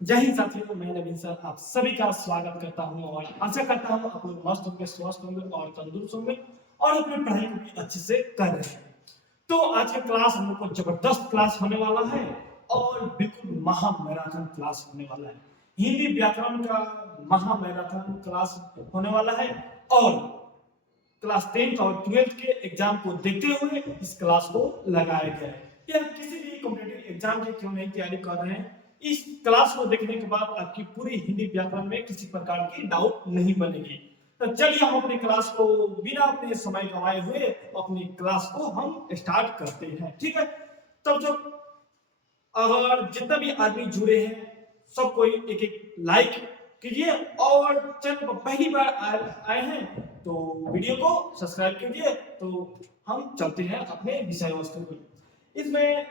जय हिंद साथियों, मैं नवीन सर आप सभी का स्वागत करता हूं और आशा करता हूं आप लोग मस्त होंगे, स्वस्थ होंगे और तंदुरुस्त होंगे और अपनी पढ़ाई को भी अच्छे से कर रहे हैं। तो आज का क्लास हम लोग को जबरदस्त क्लास होने वाला है और बिल्कुल महा मैराथन क्लास होने वाला है। हिंदी व्याकरण का महा मैराथन क्लास होने वाला है और क्लास 10th और 12th के एग्जाम को देखते हुए इस क्लास को लगाया गया है। या किसी भी कॉम्पिटिटिव एग्जाम की क्यों नहीं तैयारी कर रहे हैं, इस क्लास को देखने के बाद आपकी पूरी हिंदी व्याकरण में किसी प्रकार की डाउट नहीं बनेगी। तो चलिए हम अपनी क्लास को बिना अपने समय गंवाए हुए अपनी क्लास को हम स्टार्ट करते हैं। ठीक है, तब जो और जितना भी आदमी जुड़े हैं सबको एक एक लाइक कीजिए और चैनल पर पहली बार आए हैं तो वीडियो को सब्सक्राइब कीजिए। तो हम चलते हैं अपने विषय वस्तु में। इसमें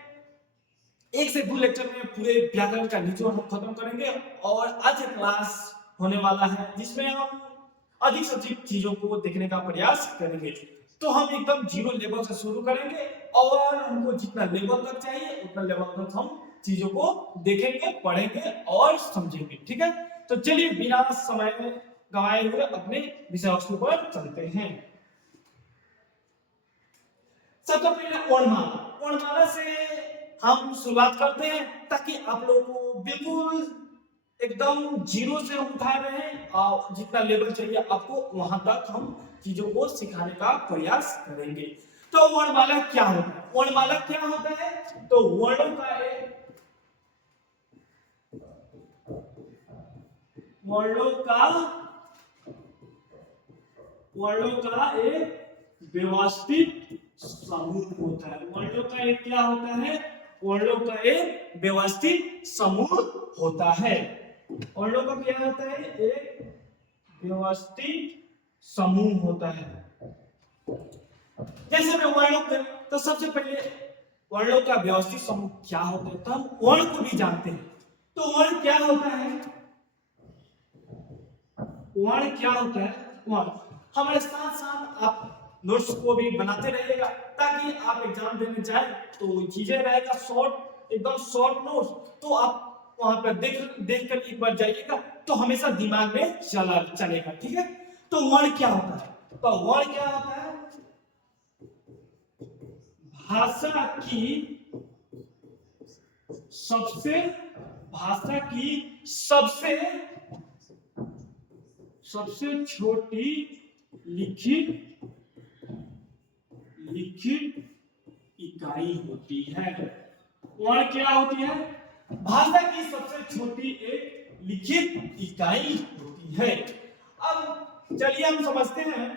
एक से दो लेक्चर में पूरे व्याकरण का निचोड़ हम खत्म करेंगे और आज क्लास होने वाला है जिसमें हम अधिक से अधिक चीजों को देखने का प्रयास करेंगे। तो हम एकदम जीरो लेवल से शुरू करेंगे और हमको जितना लेवल तक चाहिए उतना लेवल तक हम चीजों को देखेंगे, पढ़ेंगे और समझेंगे। ठीक है, तो चलिए बिना समय गंवाए हुए अपने विषय वस्तु पर चलते हैं। सबसे पहले वर्णमाला, वर्णमाला से हम शुरुआत करते हैं ताकि आप लोगों को बिल्कुल एकदम जीरो से हम उठा रहे हैं और जितना लेवल चाहिए आपको वहां तक हम चीजों को सिखाने का प्रयास करेंगे। तो वर्णमाला क्या होता है? वर्णमाला क्या होता है? तो वर्णों का वर्णों का एक व्यवस्थित समूह होता है। वर्णों का एक क्या होता है? वर्णों का एक व्यवस्थित समूह होता है। वर्णों का क्या होता है? एक व्यवस्थित समूह होता है। जैसे मैं वर्णों का, तो सबसे पहले वर्णों का व्यवस्थित समूह क्या होता है तो हम वर्ण को भी जानते हैं। तो वर्ण क्या होता है? वर्ण क्या होता है? वर्ण हमारे साथ साथ आप नोट्स को भी बनाते रहिएगा ताकि आप एग्जाम देने जाए तो चीजें रहेगा शॉर्ट, एकदम शॉर्ट नोट्स। तो आप वहां पर देख कर एक बार जाइएगा तो हमेशा दिमाग में चलेगा। ठीक है, तो वर्ण क्या होता है? तो वर्ण क्या होता है? भाषा की सबसे भाषा की सबसे सबसे छोटी लिखित लिखित इकाई होती है। वर्ण क्या होती है? भाषा की सबसे छोटी एक लिखित इकाई होती है। अब चलिए हम समझते हैं।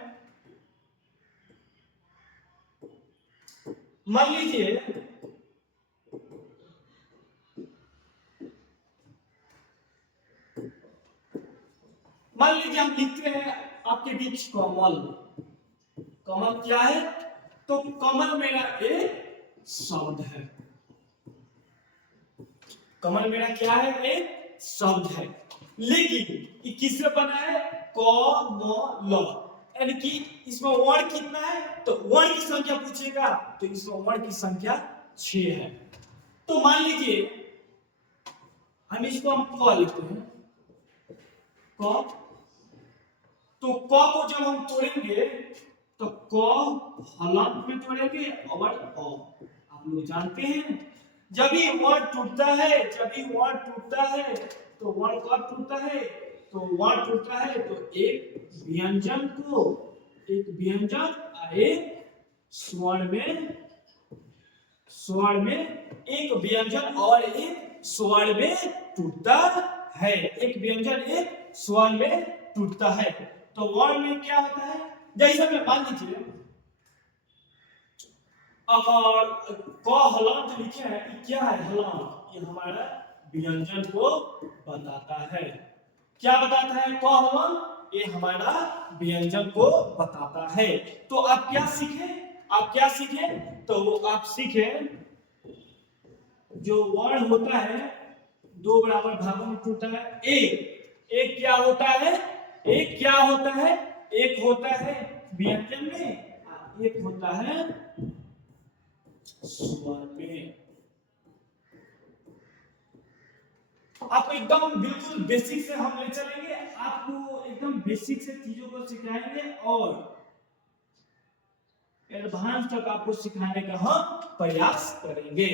मान लीजिए हम लिखते हैं आपके बीच कमल। कमल क्या है? तो कमल मेरा एक शब्द है। कमल मेरा क्या है? एक शब्द है। लेकिन ये किससे बना है? कमल, यानी कि इसमें वर्ण कितना है? तो वर्ण की संख्या पूछेगा तो इसमें वर्ण की संख्या 6 है। तो मान लीजिए हम इसको हम क लिखते हैं। क, तो क को जब हम तोड़ेंगे तो क हलंत में तोड़ेंगे और आप लोग जानते हैं जब भी वर्ण टूटता है, तो वर्ण कब टूटता है? तो वर्ण टूटता है तो एक व्यंजन एक स्वर्ण में एक व्यंजन और एक स्वर्ण में टूटता है। एक व्यंजन एक स्वर्ण में टूटता है। तो वर्ण में क्या होता है? जैसे मैं मान लीजिए अगर क हलंत लिखे हैं, क्या है हलंत? ये हमारा व्यंजन को बताता है। क्या बताता है क हलंत? ये हमारा व्यंजन को बताता है। तो आप क्या सीखे? तो आप सीखे जो वर्ण होता है दो बराबर भागों में टूटता है। एक क्या होता है? एक होता है व्यंजन में, एक होता है स्वर में। आपको एकदम बिल्कुल बेसिक से हम ले चलेंगे, आपको एकदम बेसिक से चीजों को सिखाएंगे और एडवांस तक आपको सिखाने का हम प्रयास करेंगे।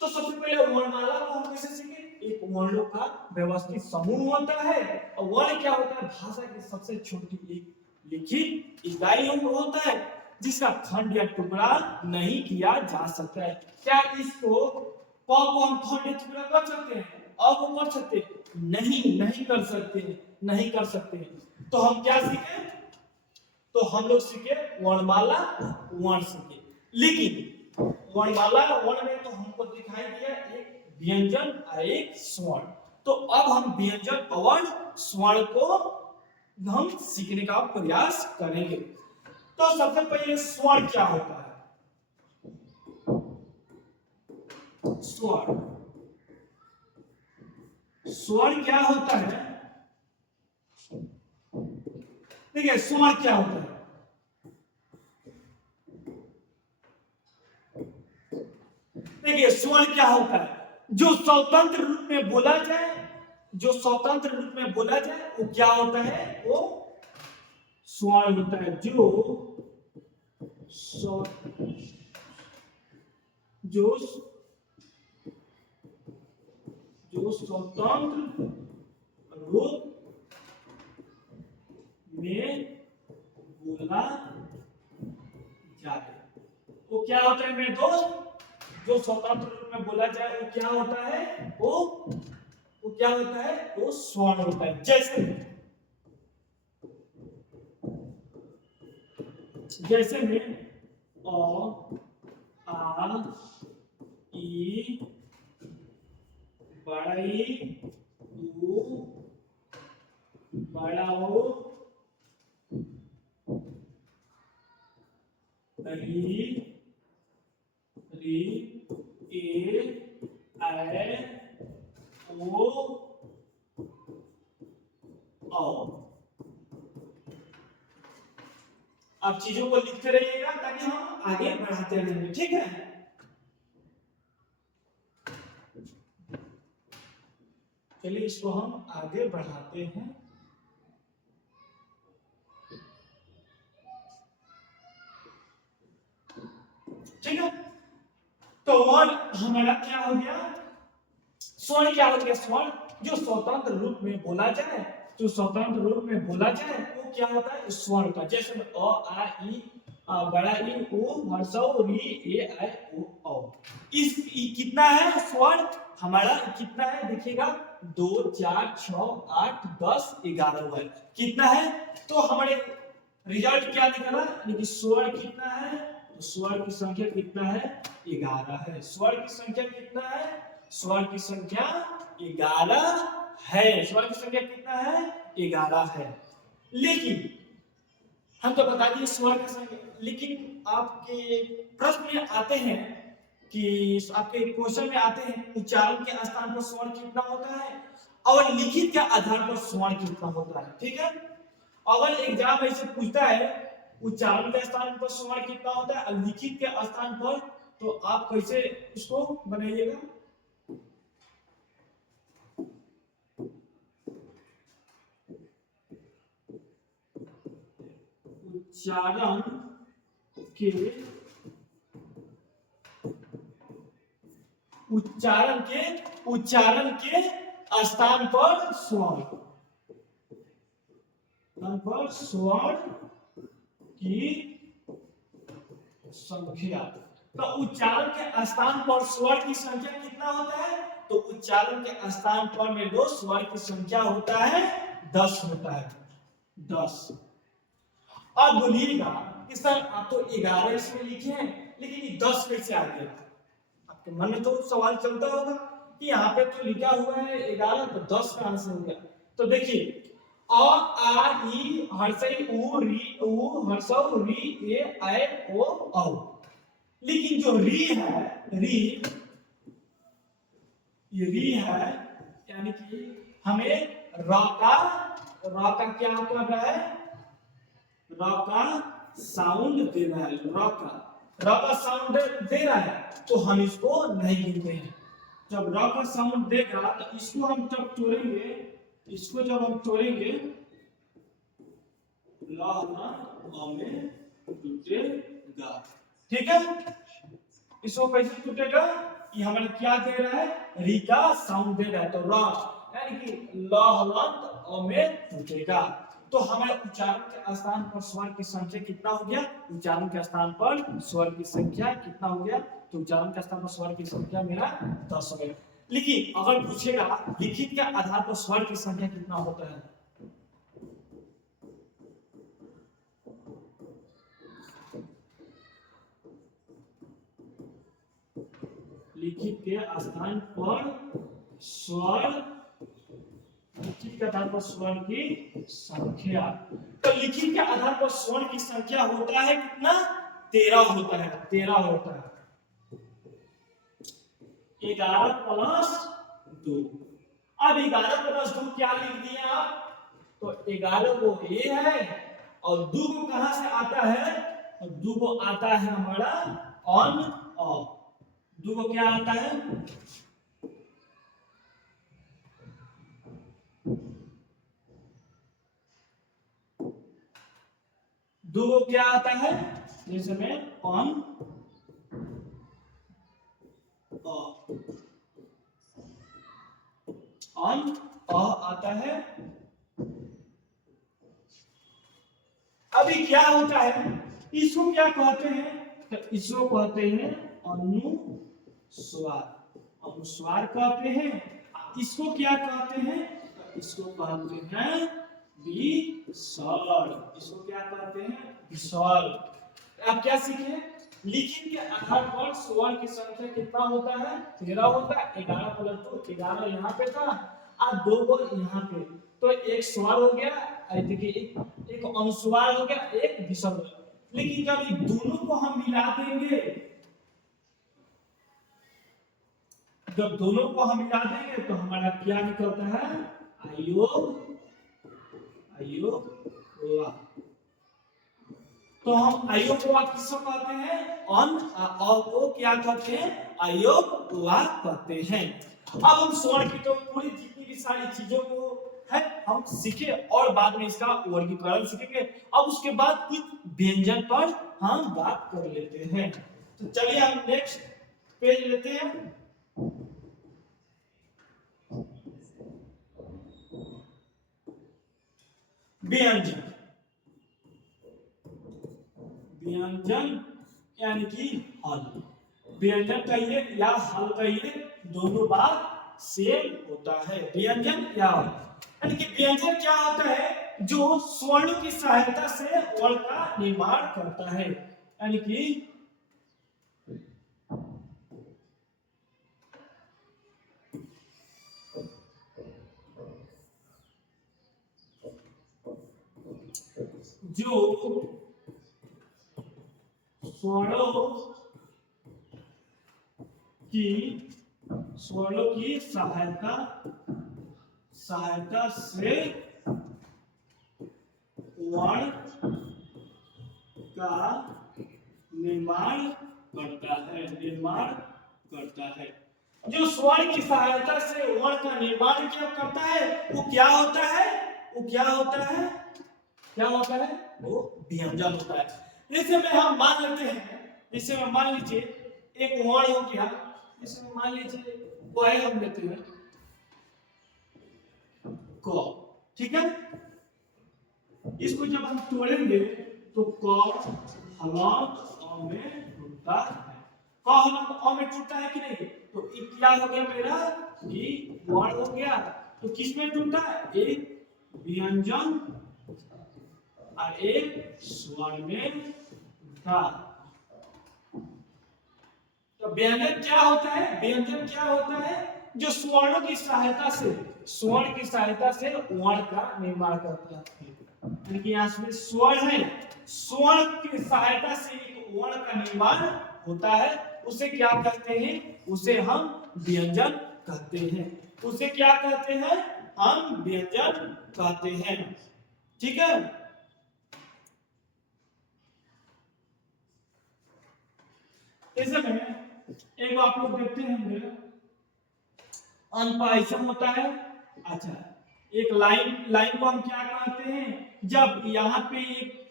तो सबसे पहले वर्णमाला को हम कैसे सीखें? एक वर्णों का व्यवस्थित समूह होता है और वर्ण क्या होता है? भाषा की सबसे छोटी एक लिखित इकाई होता है जिसका खंड या टुकड़ा नहीं किया जा सकता है। क्या इसको प को हम खंड या टुकड़ा कर सकते हैं? अ को कर सकते हैं? नहीं कर सकते। तो हम क्या सीखे? तो हम लोग सीखे वर्णमाला वर्ण सीखे। लेकिन वर्णमाला वर्ण में तो हमको दिखाई दिया एक व्यंजन और एक स्वर्ण। तो अब हम व्यंजन और स्वर्ण को हम सीखने का प्रयास करेंगे। तो सबसे पहले स्वर्ण क्या होता है? स्वर्ण क्या होता है? देखिए स्वर्ण क्या होता है? देखिए स्वर्ण क्या होता है? जो स्वतंत्र रूप में बोला जाए, वो क्या होता है? वो स्वर्ण होता है। जो स्वतंत्र रूप में बोला जाए वो क्या होता है मेरे दोस्त? जो स्वतंत्र रूप में बोला जाए वो क्या होता है? वो क्या होता है? वो स्वर्ण होता है। जैसे में अ, आ, ई, बड़ा ई, उ, बड़ा ओ, री, ए, ऐ, ओ, औ। आप चीजों को लिखते रहिएगा ताकि हम आगे बढ़ाते रहेंगे, ठीक है? चलिए इसको हम आगे बढ़ाते हैं। ठीक है, तो वर्ण हमारा क्या हो गया? स्वर्ण क्या हो गया? स्वर्ण जो स्वतंत्र रूप में बोला जाए, वो क्या होता है? स्वर्ण का। जैसे अ, आ, ई, बड़ा ई, उ, हर्षौ, री, ए, ऐ, ओ, औ। कितना है स्वर्ण हमारा? कितना है देखिएगा? 2, 4, 6, 8, 10, 11 है। कितना है? तो हमारे रिजल्ट क्या निकला? यानी कि स्वर्ण कितना है? तो स्वर्ण की संख्या कितना है? 11 है। स्वर्ण की संख्या कितना है? स्वर्ण की संख्या 11 है। स्वर्ण की संख्या कितना है? 11 है। लेकिन हम तो बता दिए स्वर्ण की संख्या, लेकिन आपके प्रश्न में आते हैं कि आपके क्वेश्चन में आते हैं उच्चारण के स्थान पर स्वर्ण कितना होता है और लिखित के आधार पर स्वर्ण कितना होता है। ठीक है, अगर एग्जाम ऐसे पूछता है उच्चारण के स्थान पर स्वर्ण कितना होता है और लिखित के स्थान पर, तो आप कैसे उसको बनाइएगा? उच्चारण के स्थान पर स्वर्ण, की संख्या। तो उच्चारण के स्थान पर स्वर्ण की संख्या कितना होता है? तो उच्चारण के स्थान पर में दो स्वर की संख्या होता है 10 होता है। 10। अब बोलिएगा कि सर आप तो 11 इसमें लिखे हैं लेकिन ये 10 कैसे आ गया? आपके मन में तो सवाल चलता होगा कि यहाँ पे तो लिखा हुआ है 11 तो 10 कहां से हो गया? तो देखिए अ, आ, ई, हर्षई, उ, री, उ, हर्षौ, री, ए, ऐ, ओ, औ। लेकिन जो री है, री है यानी कि हमें र का क्या कर रहा है? र का साउंड दे रहा है। र का साउंड दे रहा है तो हम इसको नहीं गिनते हैं। जब र का साउंड देगा तो इसको हम जब तोड़ेंगे, इसको जब हम तोड़ेंगे ला में टूटेगा। ठीक है, इसको कैसे टूटेगा? ये हमारा क्या दे रहा है? री का साउंड दे रहा है, तो र यानी कि ल में टूटेगा। तो हमारे उच्चारण के स्थान पर स्वर की संख्या कितना हो गया? उच्चारण के स्थान पर स्वर की संख्या कितना हो गया? तो उच्चारण के स्थान पर स्वर की संख्या मेरा 10 हो गया। लेकिन अगर पूछेगा लिखित के आधार पर स्वर की संख्या कितना होता है, लिखित के स्थान पर स्वर, लिखित के आधार पर स्वर की संख्या, तो लिखित के आधार पर स्वर की संख्या होता है कितना? 13 होता है, 13 होता है। 11 प्लस 2। अब 11 प्लस 2 क्या लिख दिया आप? तो 11 को ए है और 2 को कहां से आता है? और 2 को आता है हमारा ऑन ऑफ। 2 को क्या आता है? दो को क्या आता है? जैसे में ऑन ऑन आता है। अभी क्या होता है? इसको क्या कहते हैं? तो इसको कहते हैं अनुस्वार, अनुस्वार कहते हैं। इसको क्या कहते हैं? तो इसको कहते हैं विसर्ग। इसको क्या कहते हैं? विसर्ग। आप क्या सीखे? लिखित के आधार पर स्वर की संख्या कितना होता है? 13 होता है। 11 प्लस 2, 11 यहाँ पे था और 2 को यहाँ पे, तो एक स्वर हो गया, एक अनुस्वार हो गया, एक विसर्ग। लेकिन जब ये दोनों को हम मिला देंगे, जब दोनों को हम मिला देंगे तो हमारा क्या निकलता है? आयोग, आयोग। तो हम आयोग किसको कहते हैं? अन को क्या कहते हैं? आयोग कहते हैं। अब हम स्वर की तो पूरी जितनी भी सारी चीजों को है हम सीखे और बाद में इसका वर्गीकरण सीखेंगे। अब उसके बाद कुछ व्यंजन पर हम बात कर लेते हैं। तो चलिए हम नेक्स्ट पेज लेते हैं। व्यंजन, व्यंजन यानी कि हल। व्यंजन कहिए या हल कहिए, दोनों बात सेम होता है। व्यंजन या हल यानी कि व्यंजन क्या होता है? जो स्वर्णों की सहायता से वर्ण का निर्माण करता है। यानी कि जो स्वर्णों की सहायता से वर्ण का निर्माण करता है। जो स्वर की सहायता से वर्ण का निर्माण क्या करता है, वो क्या होता है? वो व्यंजन होता है। जैसे में हम मान लेते हैं, जैसे में मान लीजिए एक वर्ण हो गया, जैसे में मान लीजिए कोई हम लेते हैं क, ठीक है। इसको जब हम तोड़ेंगे तो क हलाक में टूटता है। क हलाक में टूटता है कि नहीं? तो ये क्या हो गया मेरा? ये वर्ण हो गया। तो किस में टूटा? एक व्यंजन और एक स्वर में टूटा। तो व्यंजन क्या होता है? व्यंजन क्या होता है? जो स्वर्णों की सहायता से, स्वर्ण की सहायता से वर्ण का निर्माण करता है। यानी यहाँ पे स्वर है, स्वर्ण की सहायता से एक वर्ण का निर्माण होता है। उसे क्या कहते हैं? उसे हम व्यंजन कहते हैं। उसे क्या कहते हैं? हम व्यंजन कहते हैं। ठीक है। ऐसे में एक आप लोग देखते होंगे अनपाइसम होता है। अच्छा, एक लाइन लाइन को हम क्या कहते हैं, जब यहाँ पे एक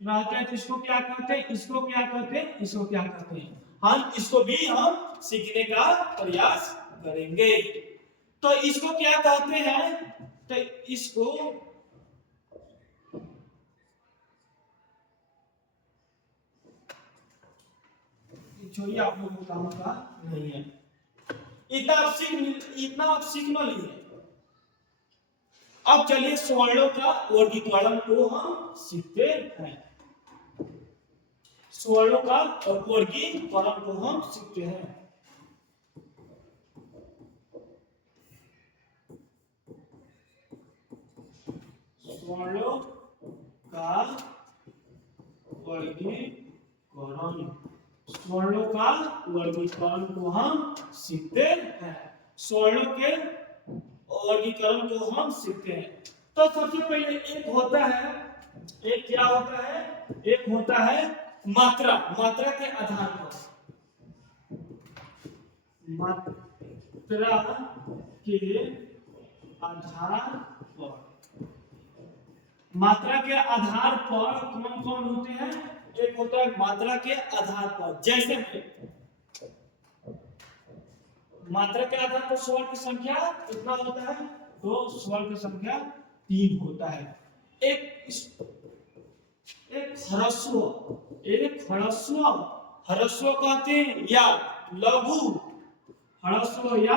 रहता है तो इसको क्या कहते हैं, इसको क्या कहते हैं, इसको क्या कहते हैं, हम इसको भी हम सीखने का प्रयास करेंगे। तो इसको क्या कहते हैं, तो इसको छोड़िए, आप लोगों को काम का नहीं है, इतना आप सीख न लिए। अब चलिए स्वर्णों का वर्गीकरण को हम सीखते हैं। स्वर्णों का वर्गीकरण को हम सीखते हैं। स्वर्णों का वर्गीकरण, स्वर्णों का वर्गीकरण को हम सीखते हैं। स्वर्णों के वर्गीकरण को हम सीखते हैं। तो सबसे पहले एक होता है, एक क्या होता है, एक होता है मात्रा। मात्रा के आधार पर, मात्रा के आधार पर, मात्रा के आधार पर कौन कौन होते हैं, एक होता है मात्रा के आधार पर, जैसे मात्रा के आधार पर स्वर की संख्या कितना होता है, तो स्वर की संख्या 3 होता है। एक ह्रस्व, एक ह्रस्व, ह्रस्व कहते हैं या लघु, ह्रस्व या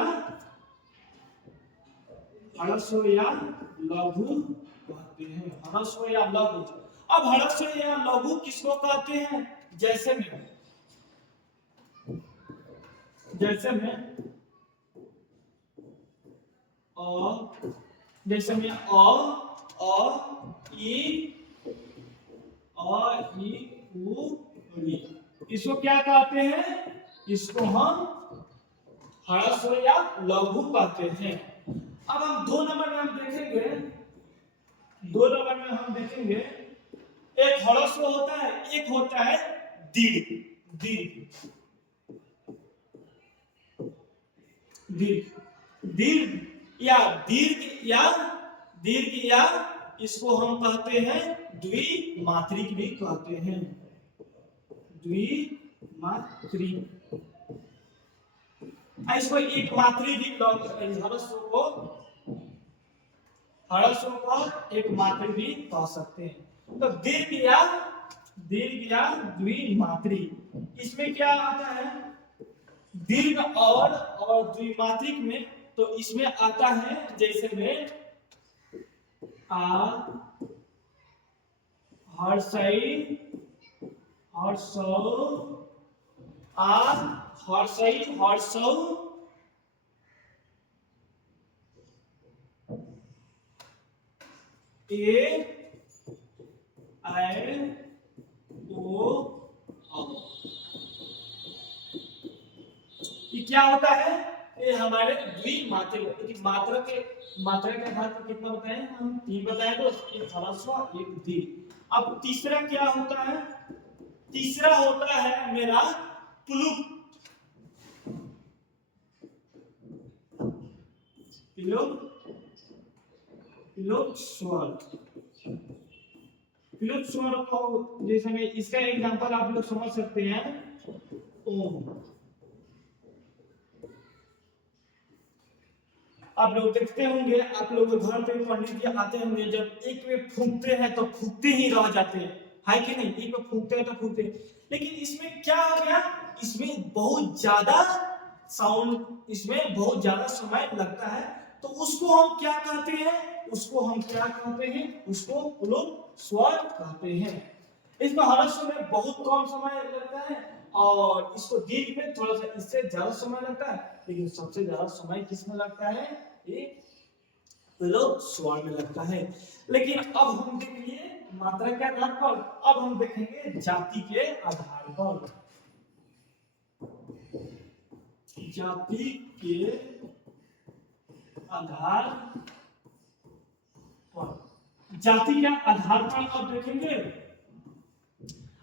लघु कहते हैं, ह्रस्व या लघु। अब ह्रस्व या लघु किसको कहते हैं, जैसे में जैसे में इसको क्या कहते हैं, इसको हम ह्रस्व या लघु कहते हैं। अब हम 2 नंबर में हम देखेंगे, 2 नंबर में हम देखेंगे, एक ह्रस्व होता है, एक होता है दीर्घ। दीर्घ या इसको हम कहते हैं द्विमात्रिक भी कहते हैं, द्विमात्रिक। इसको एक मात्रिक भी, ह्रस्व को एक मात्रिक भी कह सकते हैं। तो दीर्घ या द्विमात्रिक, इसमें क्या आता है, दीर्घ और द्विमात्रिक में, तो इसमें आता है जैसे में हर्षई, हर्षौ, ए ऐ ओ औ। ये क्या होता है, ये हमारे द्विमात्रिक, मात्रा के आधार पर कितना बताएं हम, 3 बताएं, तो एक ह्रस्व एक दीर्घ। अब तीसरा क्या होता है, तीसरा होता है मेरा प्लुप्त, प्लुप्त स्वर। प्लुप्त स्वर को जैसे में इसका एग्जांपल आप लोग समझ सकते हैं, ओम। आप लोग देखते होंगे, आप लोग घर पे पंडित जी आते होंगे, जब एक में फूंकते हैं तो फूंकते ही रह जाते हैं, है कि नहीं, एक में फूंकते हैं तो फूंकते हैं। लेकिन इसमें क्या हो गया, इसमें बहुत ज्यादा साउंड, इसमें बहुत ज्यादा समय लगता है, तो उसको हम क्या कहते हैं, उसको प्लुप्त स्वर कहते हैं। इसमें ह्रस्व में बहुत कम समय लगता है और इसको दीर्घ में थोड़ा सा इससे ज्यादा समय लगता है, लेकिन सबसे ज्यादा समय किसमें लगता है, ये प्लुप्त स्वर में लगता है। लेकिन अब हम देखेंगे मात्रा के आधार पर, अब हम देखेंगे जाति के आधार पर। जाति के आधार पर, जाति के आधार पर अब देखेंगे।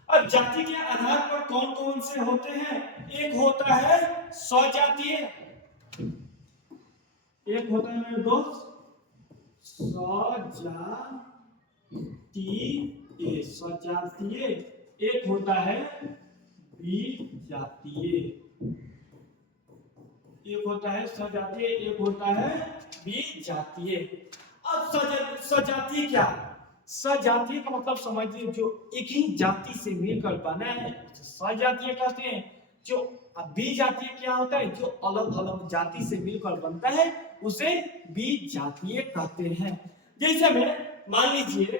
अब जाति के आधार पर कौन कौन से होते हैं, एक होता है स्वजातीय, एक होता है मेरे दोस्त सजातीय, सजातीय। एक होता है विजातीय। एक होता है सजातीय, एक होता है विजातीय। अब सजातीय क्या है? सजातीय का मतलब समझिए जो एक ही जाति से मिलकर बना है उसे सजातीय कहते हैं। जो विजातीय क्या होता है? जो अलग अलग जाति से मिलकर बनता है उसे विजातीय कहते हैं। जैसे में मान लीजिए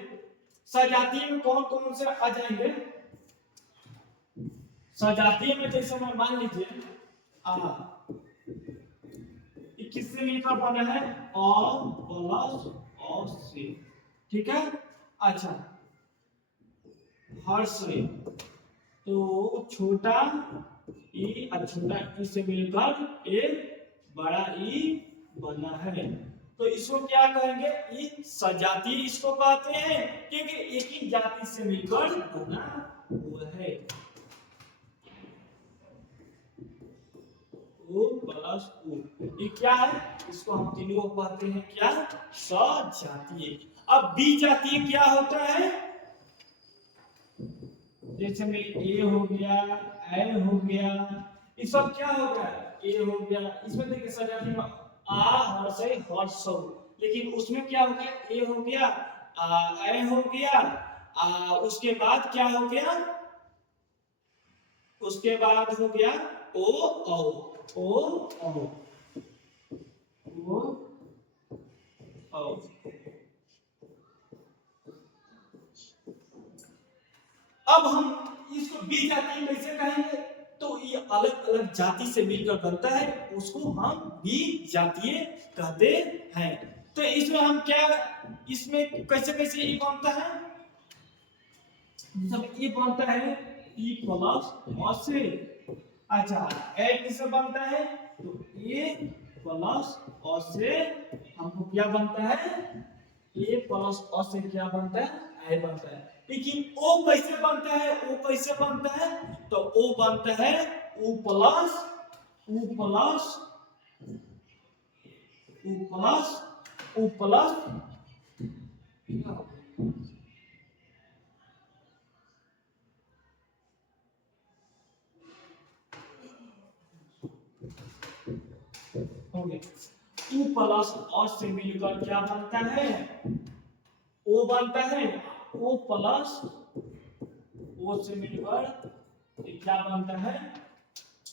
सजातीय में कौन कौन से आ जाएंगे? सजातीय में जैसे में मान लीजिए किससे मिलकर बना है? अ प्लस अ से, ठीक है। अच्छा, हर्ष तो छोटा ई और छोटा ई से मिलकर एक बड़ा ई बना है, तो इसको क्या कहेंगे? ई सजातीय इसको कहते हैं क्योंकि एक ही जाति से मिलकर बना हुआ है। ओ प्लस ओ, ये क्या है? इसको हम तीनों को कहते हैं क्या? सजातीय। अब विजातीय क्या होता है? जैसे में ए हो गया, ए हो गया, ये सब क्या हो गया? ए हो गया। इसमें देखिए सजातीय में आ हर्ष है हर्ष, लेकिन उसमें क्या हो गया? ए हो गया, ए हो गया, उसके बाद क्या हो गया? उसके बाद हो गया ओ औ, ओ औ, ओ औ। अब हम इसको विजातीय कैसे कहेंगे? तो ये अलग अलग जाति से मिलकर बनता है उसको हम विजातीय कहते हैं। तो इसमें हम क्या, इसमें कैसे कैसे ये बनता है? सब ये बनता है ई प्लस अ से। अच्छा, ए किससे बनता है? तो ए प्लस अ से हमको क्या बनता है? ए प्लस अ से क्या बनता है? आई बनता है। लेकिन ओ कैसे बनता है? ओ कैसे बनता है? तो ओ बनता है u plus u plus u plus u plus हो गया। u प्लस अ से मिलकर क्या बनता है? ओ बनता है। ओ प्लस ओ से मिलकर क्या बनता है?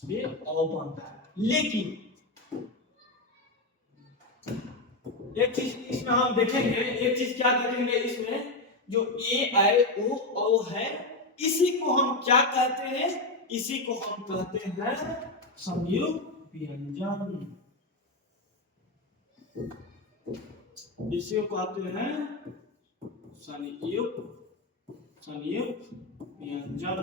ये ओ बनता है। लेकिन एक चीज इसमें हम देखेंगे, एक चीज क्या देखेंगे इसमें, जो ए आई ओ औ है इसी को हम क्या कहते हैं? इसी को हम कहते हैं संयुक्त व्यंजन। इसी को कहते हैं संयुक्त व्यंजन।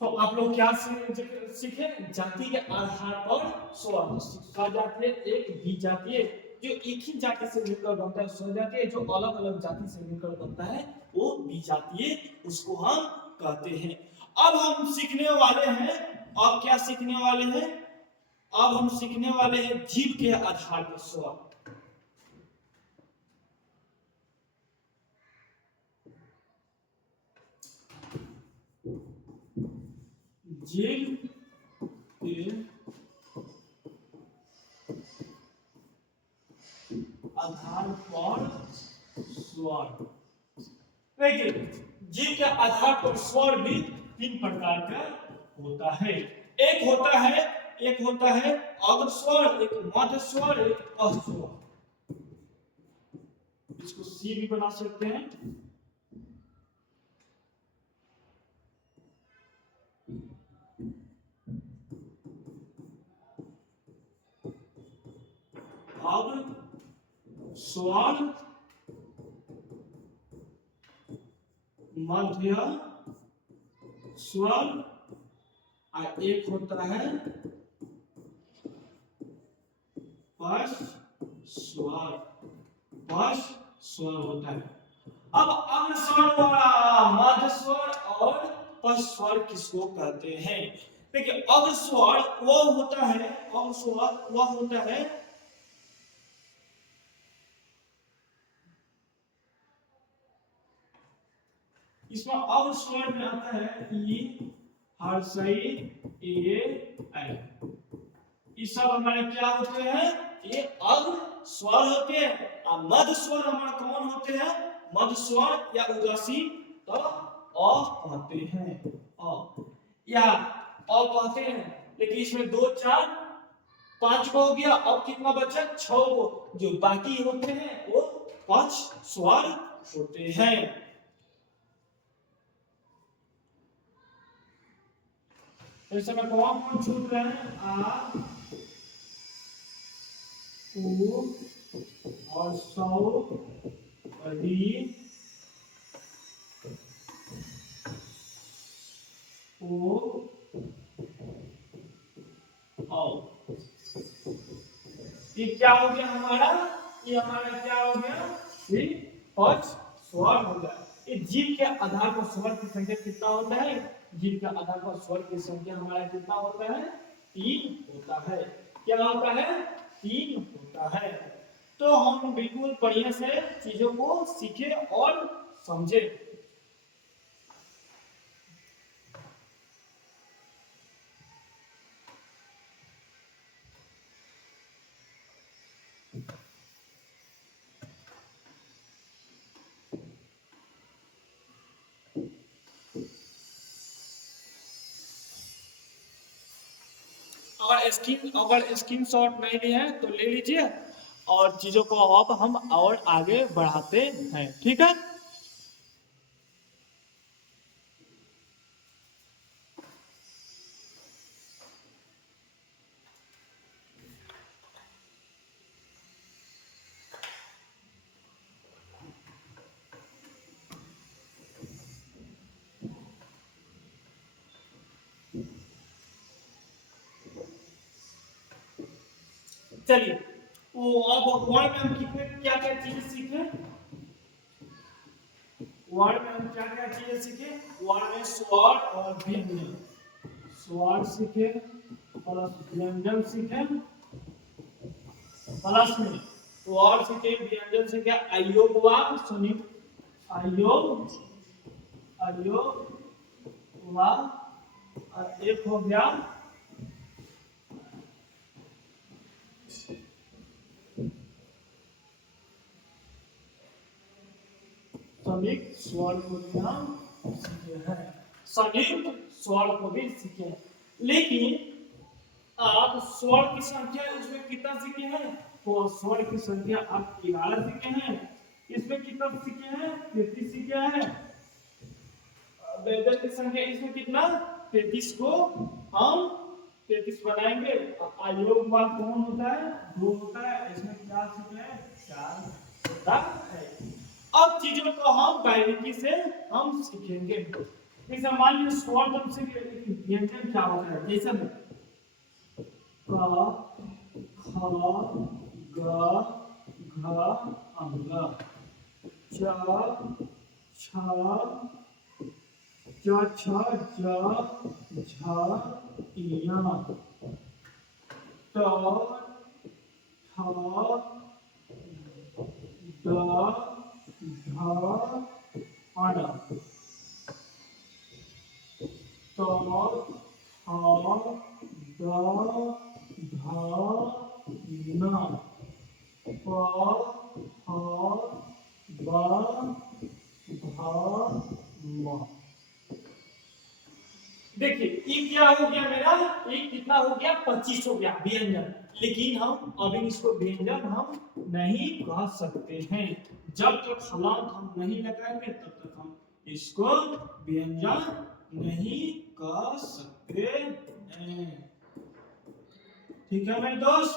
तो आप लोग क्या सीखे? जाति के आधार पर स्वर। सजातीय एक विजातीय, जो एक ही जाति से मिलकर बनता है सजातीय, जो अलग अलग जाति से मिलकर बनता है वो विजातीय, उसको हम कहते हैं। अब हम सीखने वाले हैं, अब क्या सीखने वाले हैं? अब हम सीखने वाले हैं जीव के आधार पर स्वर। जीव के आधार पर स्वर। देखिए, जीव के आधार पर स्वर भी तीन प्रकार का होता है। एक होता है अग्र स्वर, एक मध्य स्वर, एक पध स्वर। इसको सी भी बना सकते हैं। अग्र स्वर, मध्य स्वर, और एक होता है पश्च स्वर। पश्च स्वर होता है। अब अग्र स्वर, मध्य स्वर और पश्च स्वर किसको कहते हैं? देखिए अग्र स्वर वह होता है, अग्र स्वर वह होता है इसमें अग्र स्वर में आता है ई, हर्षई, ए, ऐ। ये सब हमारे क्या होते हैं, ये अग्र स्वर होते हैं। और मध्य स्वर हमारे कौन होते हैं, मध्य स्वर या उदासी तो अ कहते हैं, अ या अ कहते हैं। लेकिन इसमें 2 4 5 को हो गया, अब कितना बचा 6 को, जो बाकी होते हैं वो 5 स्वर होते हैं। इस समय कौन कौन छूट रहे हैं, आ, उ और सौ और डी, ओ औ। ये क्या हो गया हमारा, ये हमारा क्या हो गया, ये 5 स्वर हो गया। ये जीव के आधार पर स्वर की संख्या कितना होता है, जीव के आधार पर स्वर की संख्या हमारा कितना होता है, 3 होता है। क्या होता है, 3 होता है। तो हम बिल्कुल बढ़िया से चीजों को सीखे और समझे। अगर स्क्रीन शॉट नहीं लिए हैं तो ले लीजिए, और चीजों को अब हम और आगे बढ़ाते हैं, ठीक है। चलिए, वो अब वर्ड में हम कितने क्या क्या चीजें सीखे, वर्ड में हम क्या क्या चीजें सीखे, वर्ड में स्वर और व्यंजन, स्वर सीखे प्लस व्यंजन सीखे, प्लस में स्वर सीखे व्यंजन सीखे, अयोग व संयुक्त, अयोग, अयोग व एक हो गया संयुक्त स्वर को भी हम सीखे हैं, संयुक्त स्वर को भी सीखे। लेकिन आप स्वर की संख्या इसमें कितना सीखे हैं, तो स्वर की संख्या आप 11 सीखे हैं, इसमें कितना सीखे हैं, 33 सीखे हैं। व्यंजन की संख्या इसमें कितना, 33 को हम 33 बनाएंगे। अयोग मान कौन होता है, 2 होता है, इसमें क्या सीखे हैं, 4 होता है। अब चीजों को हम बारीकी से हम सीखेंगे। जैसे मान लीजिए स्वर तो सीखे, लेकिन व्यंजन क्या होता है, जैसे में क ख ग घ अंग, च छ ज छ ज झ य, ट ठ ड ढ अण, त थ द ध न, प ह ब भ म। देखिए ये क्या हो गया मेरा, ये कितना हो गया, 25 हो गया व्यंजन। लेकिन हम अभी इसको व्यंजन हम नहीं कह सकते हैं, जब तक हलांत हम नहीं लगाएंगे तब तक हम इसको व्यंजन नहीं कह सकते हैं। ठीक है मेरे दोस्त,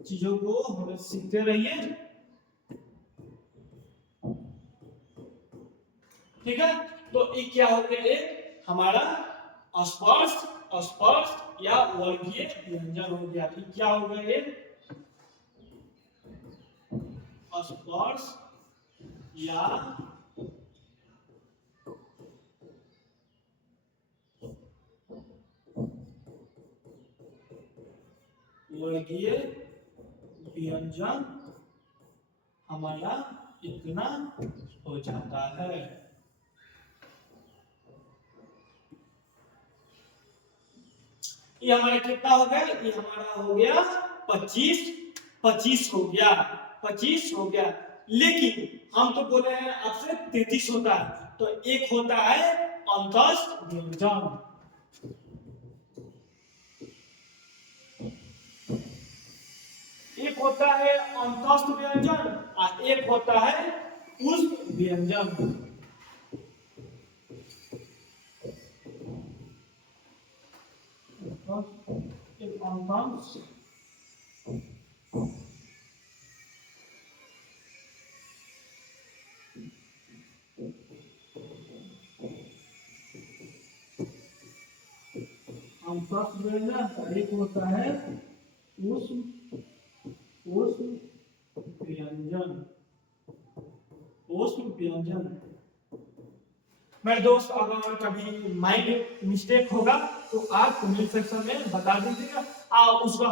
चीजों को हमें सीखते रहिए, ठीक है। तो ये क्या हो गया, एक हमारा स्पर्श, स्पर्श या वर्गीय व्यंजन हो गया। ये क्या हो गया, एक स्पर्श या वर्गीय व्यंजन हमारा इतना हो जाता है। ये हमारा कितना हो गया? ये हमारा हो गया 25 25 हो गया, 25 हो गया। लेकिन हम तो बोले हैं आपसे 33 होता है, तो एक होता है अंतस्थ व्यंजन। एक होता है अंतस्थ व्यंजन और एक होता है पुष्प व्यंजन। एक अंतस्थ व्यंजन, एक होता है पुष्प व्यंजन। पुष्प व्यंजन। मेरे दोस्त, अगर कभी माइंड मिस्टेक होगा तो आप कमेंट सेक्शन में बता दीजिएगा, और उसका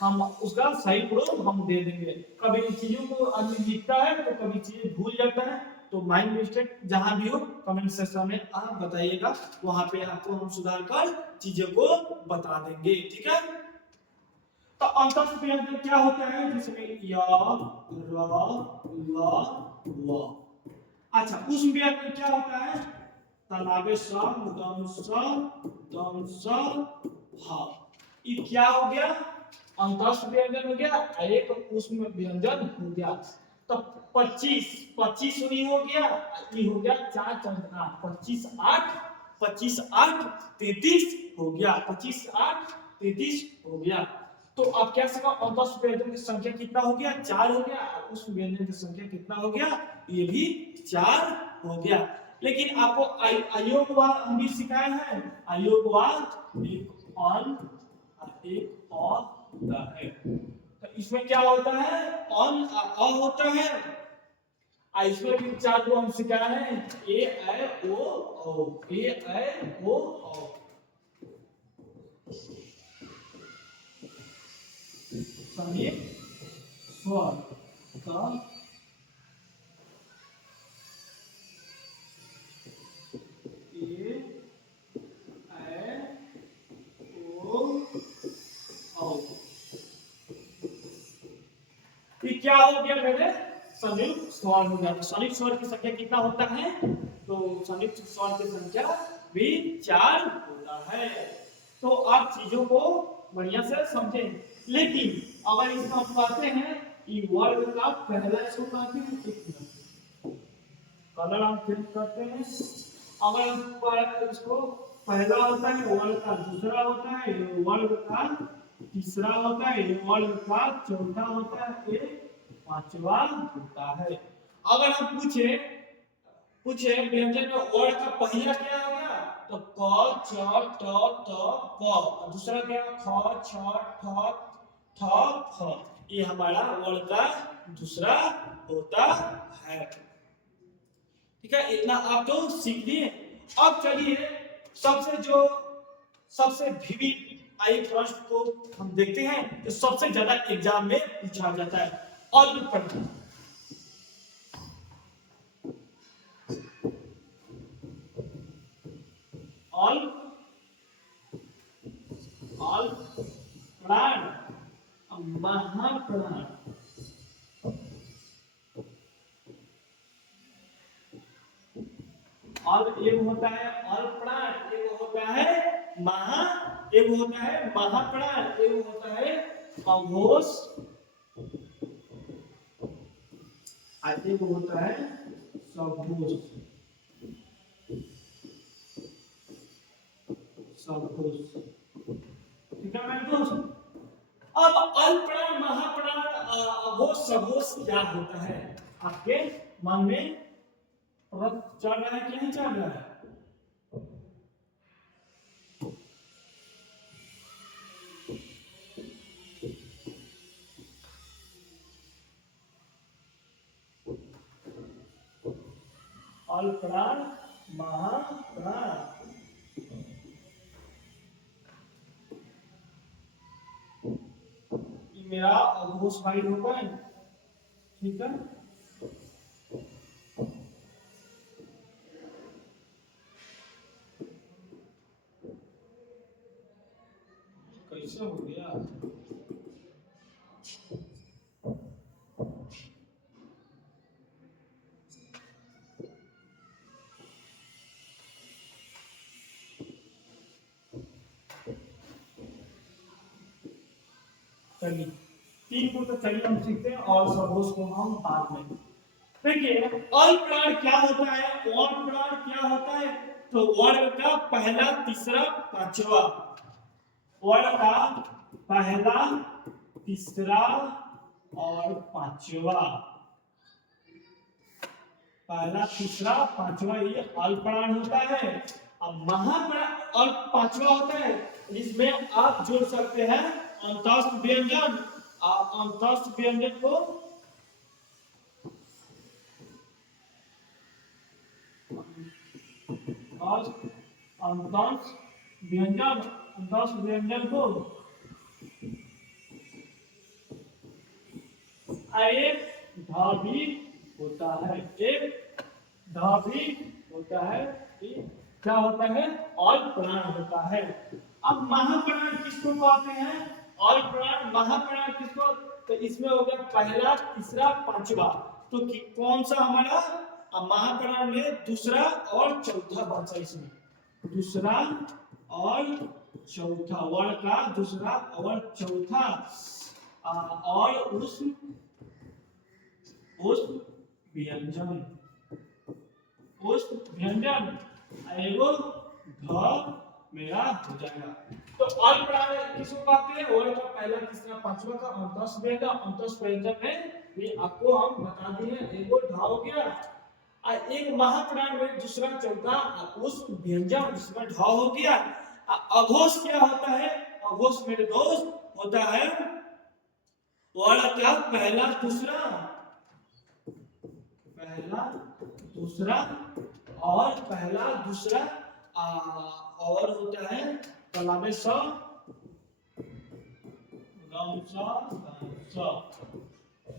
हम उसका सही प्रूफ हम दे देंगे। कभी चीजों को आदमी लिखता है तो कभी चीजें भूल जाता है, तो माइंड मिस्टेक जहां भी हो कमेंट सेक्शन में आप बताइएगा, वहां पे आपको हम सुधार कर चीजों को बता देंगे, ठीक है। तो अंतस्थ व्यंजन क्या होता है? जिसमें य, र, ल, व। अच्छा, पुष्प व्यंजन क्या होता है? तालाबे स, दम स, हा। ये क्या हो गया? अंतस्थ व्यंजन हो गया, एक पुष्प व्यंजन हो गया। तो 25 25 नहीं हो गया, ये हो गया 4 4 8, 25 8 25 8 33 हो गया, 25 8 33 हो गया। तो आप क्या सका अंतस्थ व्यंजन की संख्या कितना हो गया? 4 हो गया। उस व्यंजन की संख्या कितना हो गया? ये भी 4 हो गया। लेकिन आपको अयोगवाद हम भी सिखाए हैं। अयोगवाद एक और होता है। तो इसमें क्या होता है? अन अ होता है। इसमें भी 4 को हम सिखाए हैं, ए ऐ ओ औ, ए ऐ ओ औ। संयुक्त स्वर का ए ऐ ओ औ। ये क्या हो गया मेरे? संयुक्त स्वर हो गया। तो संयुक्त स्वर की संख्या कितना होता है? तो संयुक्त स्वर की संख्या भी 4 होता है। तो आप चीजों को बढ़िया से समझें। लेकिन अगर इसमें हम कहते हैं कि वर्ग का पहला इसको कहते हैं, एक मिनट कलर हम चेंज करते हैं। अगर हम इसको पहला होता है, वर्ग का दूसरा होता है, वर्ग का तीसरा होता है, वर्ग का चौथा होता है, ये पांचवा होता है। अगर हम पूछे व्यंजन में वर्ग का पहला क्या हो गया? तो क छ ट त प, और दूसरा क्या? ख छ ठ ठ फ। ये हमारा वर्ग का दूसरा होता है। ठीक है, इतना आप तो सीख लिए। अब चलिए सबसे वीवीआई प्रश्न को हम देखते हैं, जो सबसे ज्यादा एग्जाम में पूछा जाता है। अल्प प्रश्न, अल्प प्राण, महाप्राण। और एक होता है अल्प प्राण, एक होता है एक होता है महाप्राण, एक होता है अघोष, और एक होता है सघोष। ठीक है मेरे दोस्त। अब अल्प प्राण, महाप्राण, अघोष, सघोष क्या होता है? आपके मन में प्रश्न चल रहा है कि नहीं चल रहा है? अल्प प्राण, महाप्राण। मेरा अघोष फाइल होगा, ठीक है। कैसे हो गया? चलिए, तीन को तो चलिए हम सीखते हैं और सबोस को हम बाद में। देखिए अल्पप्राण क्या होता है, अल्पप्राण क्या होता है, तो वर्ग का पहला तीसरा पांचवा, वर्ग का पहला तीसरा और पांचवा, पहला तीसरा पांचवा ये अल्पप्राण होता है। अब महाप्राण अल्प पांचवा होता है, इसमें आप जोड़ सकते हैं अंतस्थ व्यंजन। आप अंतस्थ व्यंजन को और अंतस्थ व्यंजन को एक ढाबी होता है, एक ढाबी होता है, क्या होता है, अल्पप्राण होता है। अब महाप्राण किसको कहते हैं, अल्पप्राण महाप्राण किसको, तो इसमें हो गया पहला तीसरा पांचवा, तो कौन सा हमारा महाप्राण में दूसरा और चौथा बचा, इसमें दूसरा और चौथा, वर्ग का दूसरा और चौथा, और उस व्यंजन, उस व्यंजन एगो ध मेरा हो जाएगा। तो अल्पप्राण किसको कहते हैं, वर्ग का पहला तीसरा पांचवा का अंतस्थ व्यंजन। अंतस्थ व्यंजन में ये आपको हम बता दिए, एगो ढ हो गया, और एक महाप्राण में दूसरा चौथा उस व्यंजन जिसमें ढ हो गया। अघोष क्या होता है, अघोष मेरे दोस्त होता है वर्ग का पहला दूसरा, पहला दूसरा और पहला दूसरा, और होता है कलामे स,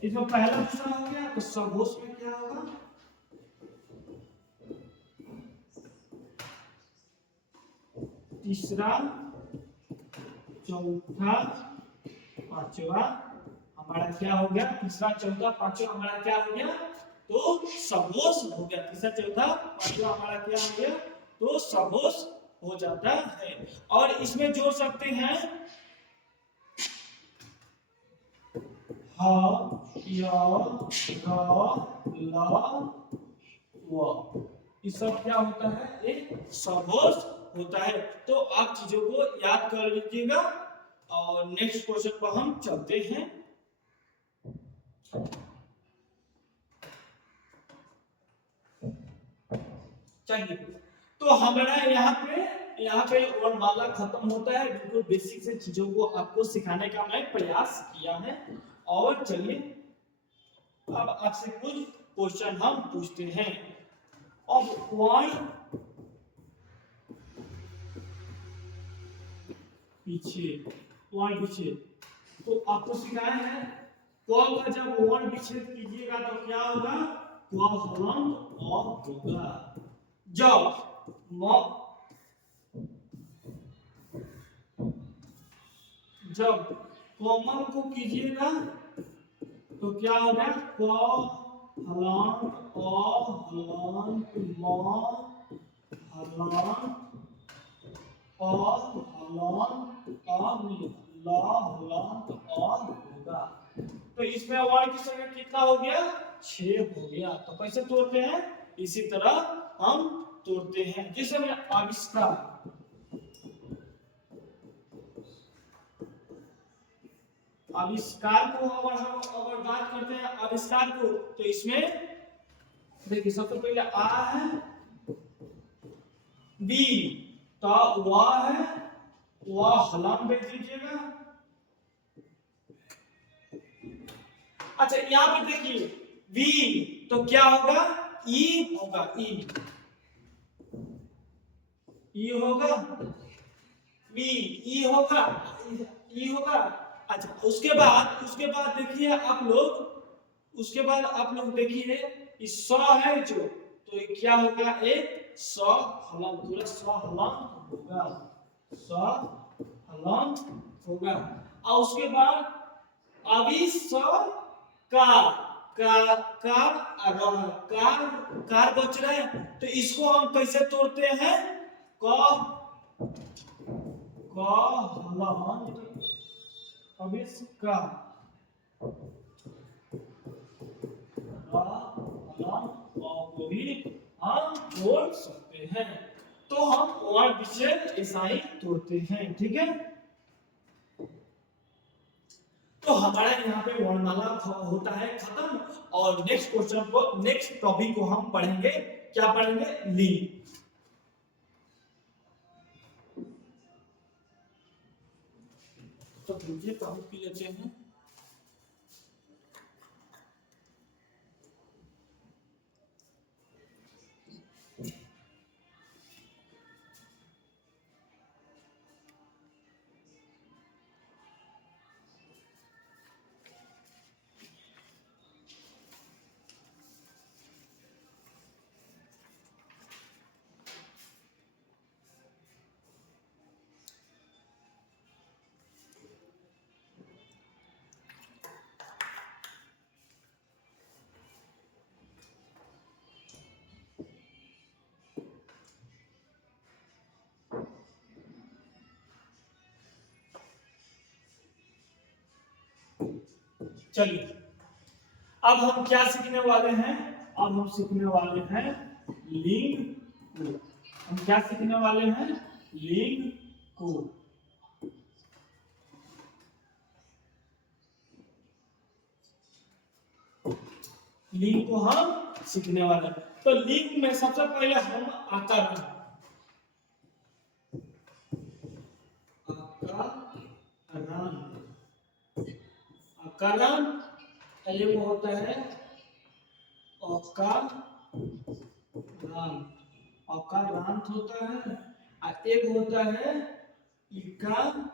इसमें पहला दूसरा हो गया, तो सबोस में क्या होगा, तीसरा चौथा पांचवा हमारा क्या हो गया, तीसरा चौथा पांचवा हमारा क्या हो गया, तो सबोस हो गया। तीसरा चौथा पांचवा हमारा क्या हो गया, तो सबोस हो जाता है। और इसमें जोड़ सकते हैं ह य र ल व, ये सब क्या होता है, एक सबोस होता है। तो आप चीजों को याद कर लीजिएगा और नेक्स्ट क्वेश्चन पर हम चलते हैं। चलिए, तो हमारा यहाँ पे वर्णमाला खत्म होता है। बिल्कुल बेसिक से चीजों को आपको सिखाने का मैं प्रयास किया है। और चलिए अब आपसे कुछ क्वेश्चन हम पूछते हैं। अब वर्ण विच्छेद तो आपको सिखाया है, क का जब वर्ण विच्छेद कीजिएगा तो क्या होगा, क हलंत अ होगा। जब कॉमन को कीजिएगा तो क्या होगा, क हलंत अ हलंत म हलंत अ हलंत अ ल हलंत अ होगा। तो इसमें वर्ण की संख्या कितना हो गया, 6 हो गया। तो कैसे तोड़ते हैं, इसी तरह हम तोड़ते हैं। जैसे मैं आविष्कार को अगर हम बात करते हैं आविष्कार को, तो इसमें देखिए सबसे पहले आ है, बी तो वह है, वह हलंत भेज दीजिएगा। अच्छा यहाँ पर देखिए वी तो क्या होगा, ई होगा, ई होगा, बी ई होगा, ई होगा। अच्छा उसके बाद देखिए आप लोग, उसके बाद आप लोग देखिए इस स है जो, तो ये क्या होगा, एक स हलन, पूरा स हलन होगा, स हलन होगा। और उसके बाद अभी स का कार बच रहा है, तो इसको हम कैसे तोड़ते हैं, क हलन, अभी का को भी हम तोड़ सकते हैं। तो हम और विशेष ईसाई तोड़ते हैं, ठीक है। तो हमारा यहाँ पे वर्णमाला होता है खत्म। और नेक्स्ट क्वेश्चन को, नेक्स्ट टॉपिक को हम पढ़ेंगे, क्या पढ़ेंगे, लिंग। तो दूसरे टॉपिक पी लेते हैं। चलिए अब हम क्या सीखने वाले हैं, अब हम सीखने वाले हैं लिंग को। हम क्या सीखने वाले हैं, लिंग को। लिंग को हम सीखने वाले हैं। तो लिंग में सबसे पहले हम आकरण, आकरण एक होता है अकारांत, अकारांत होता है, और एक होता है इकारांत।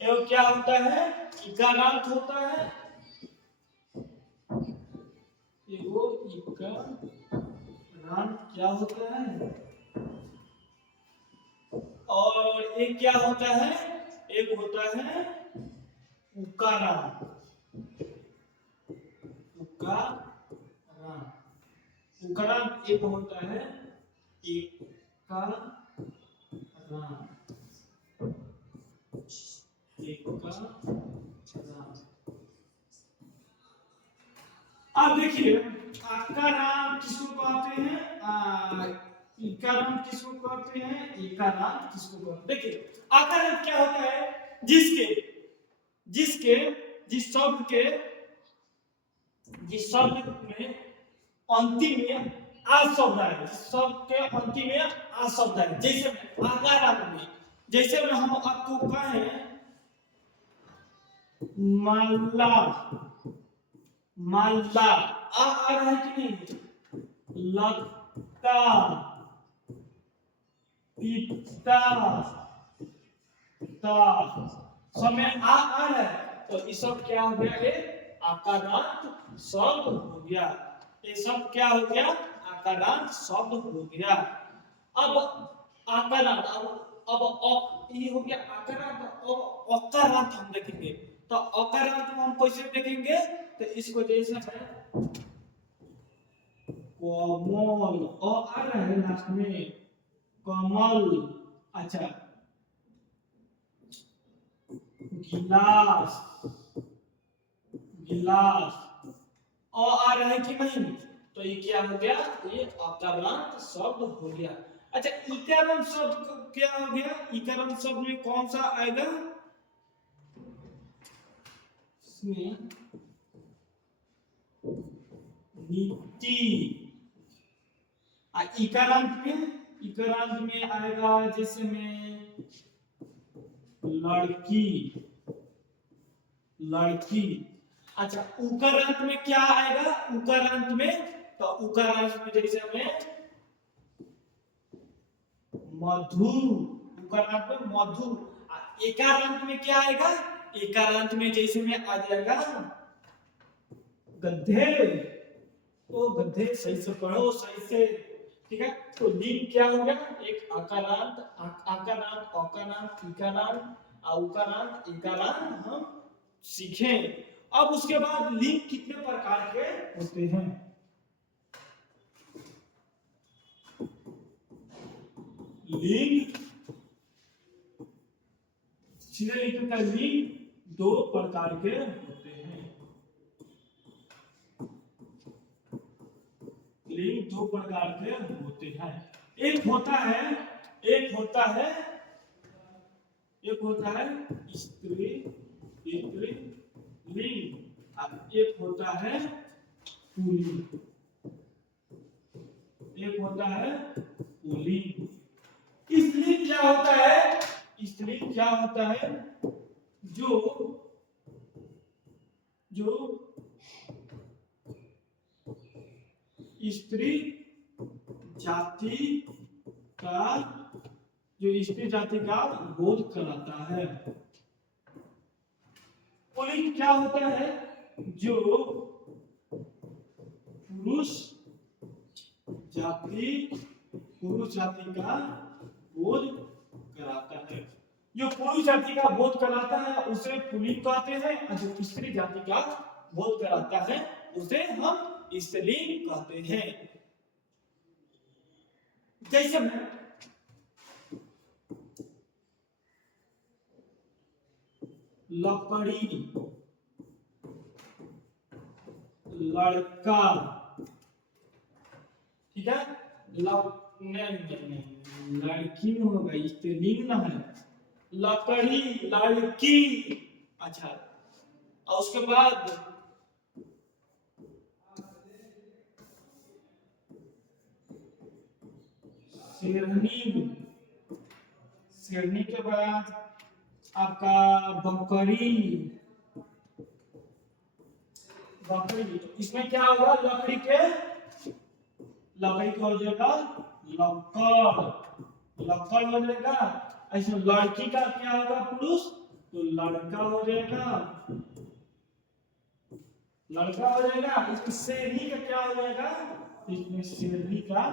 एवं क्या होता है, इकारांत होता है, एगो इकारांत क्या होता है, और एक क्या होता है, एक होता है उकारांत, उकारांत एक होता है इकारांत, अब देखिए आकारांत किसको कहते हैं, इकारांत किसको कहते हैं, इकारांत किसको कहते हैं। देखिए आकारांत क्या होता है, जिसके जिसके जिस शब्द में अंतिम में आ शब्द है, जिस शब्द के अंतिम में आ शब्द है, जैसे आकारांत में, जैसे में हम आपको कहें माला, माला आ रहा है कि नहीं, लगता, पिता, समय आ रहा है, तो ये सब क्या हो गया, ये आकारांत शब्द हो गया, ये सब क्या हो गया, आकारांत शब्द हो गया। अब आकारांत, अब ये हो गया आकारांत, अब अकारांत हम देखेंगे। तो अकारांत हम कैसे देखेंगे, तो इसको जैसे है कमल, आ रहा है लास्ट में, कमल, अच्छा गिलास, गिलास, आ रहा है कि नहीं, तो ये क्या हो गया, ये अकारांत शब्द हो गया। अच्छा इकारांत शब्द क्या हो गया, इकारांत शब्द में कौन सा आएगा, इसमें नीति, इकारांत में आएगा जैसे में लड़की, लड़की। अच्छा उकारांत में क्या आएगा, उकारांत में, तो उकारांत में जैसे में मधु, उकारांत में मधु, एकारांत में क्या आएगा, एकारांत में जैसे में आ जाएगा गधे, तो गधे सही से पढ़ो, सही से, ठीक है। तो लिंग क्या हो गया, एक आकारांत, आकारांत, औकारांत, इकारांत, औकारांत, इकारांत हम सीखे। अब उसके बाद लिंग कितने प्रकार के होते हैं, लिंग सीधे लिखते हैं, लिंग दो प्रकार के होते हैं, लिंग दो प्रकार के होते हैं। एक होता है, एक होता है, एक होता है स्त्री लिंग, एक होता है पुल्लिंग, एक होता है पुल्लिंग। स्त्रीलिंग क्या होता है, स्त्रीलिंग क्या होता है, जो जो स्त्री जाति का, जो स्त्री जाति का बोध कराता है। पुल्लिंग क्या होता है, जो पुरुष जाति का बोध कराता है। जो पुरुष जाति का बोध कराता है उसे पुल्लिंग कहते हैं, और जो स्त्री जाति का बोध कराता है उसे हम स्त्रीलिंग कहते हैं। जैसे में लकड़ी, लड़का, ठीक है, नहीं लड़की में होगा, स्त्रीलिंग ना है, लकड़ी, लड़की, अच्छा। और उसके बाद शेरनी, शेरनी के बाद आपका बकरी, बकरी, इसमें क्या होगा, लकड़ी के, लकड़ी का हो जाएगा लक्कड़, लक्कड़ हो जाएगा। ऐसे लड़की का क्या होगा, पुरुष, तो लड़का हो जाएगा, लड़का हो जाएगा। इसमें शेरनी का क्या हो जाएगा, इसमें शेरनी का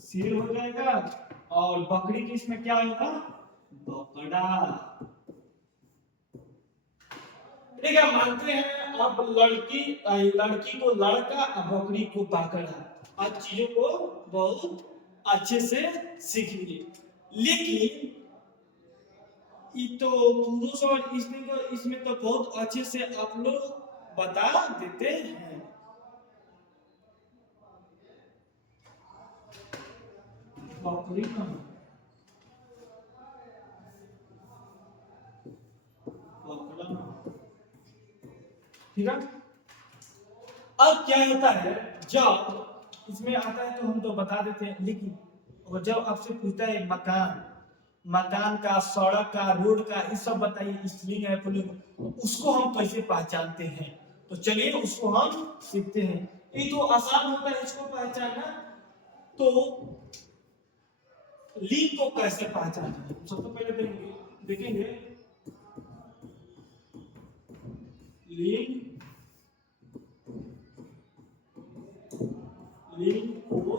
शेर हो जाएगा। और बकरी की इसमें क्या होगा, बकड़ा। ठीक है, मानते हैं अब लड़की को लड़का और बकरी को बकरा, आज चीजों को बहुत अच्छे से सीख लिए। लेकिन ये तो पुरुष और स्त्री को इसमें तो बहुत अच्छे से आप लोग बता देते हैं। बकरी का ठीक है। अब क्या होता है, जब इसमें आता है तो हम तो बता देते हैं, लेकिन और जब आपसे पूछता है मकान, मकान का, सड़क का, रोड का, ये सब बताइए, स्त्रीलिंग है पुल्लिंग, उसको हम कैसे पहचानते हैं, तो चलिए उसको हम सीखते हैं। ये तो आसान होता है इसको पहचानना। तो लिंग को कैसे पहचानते हैं, सबसे पहले देखेंगे लिंग, लिंग को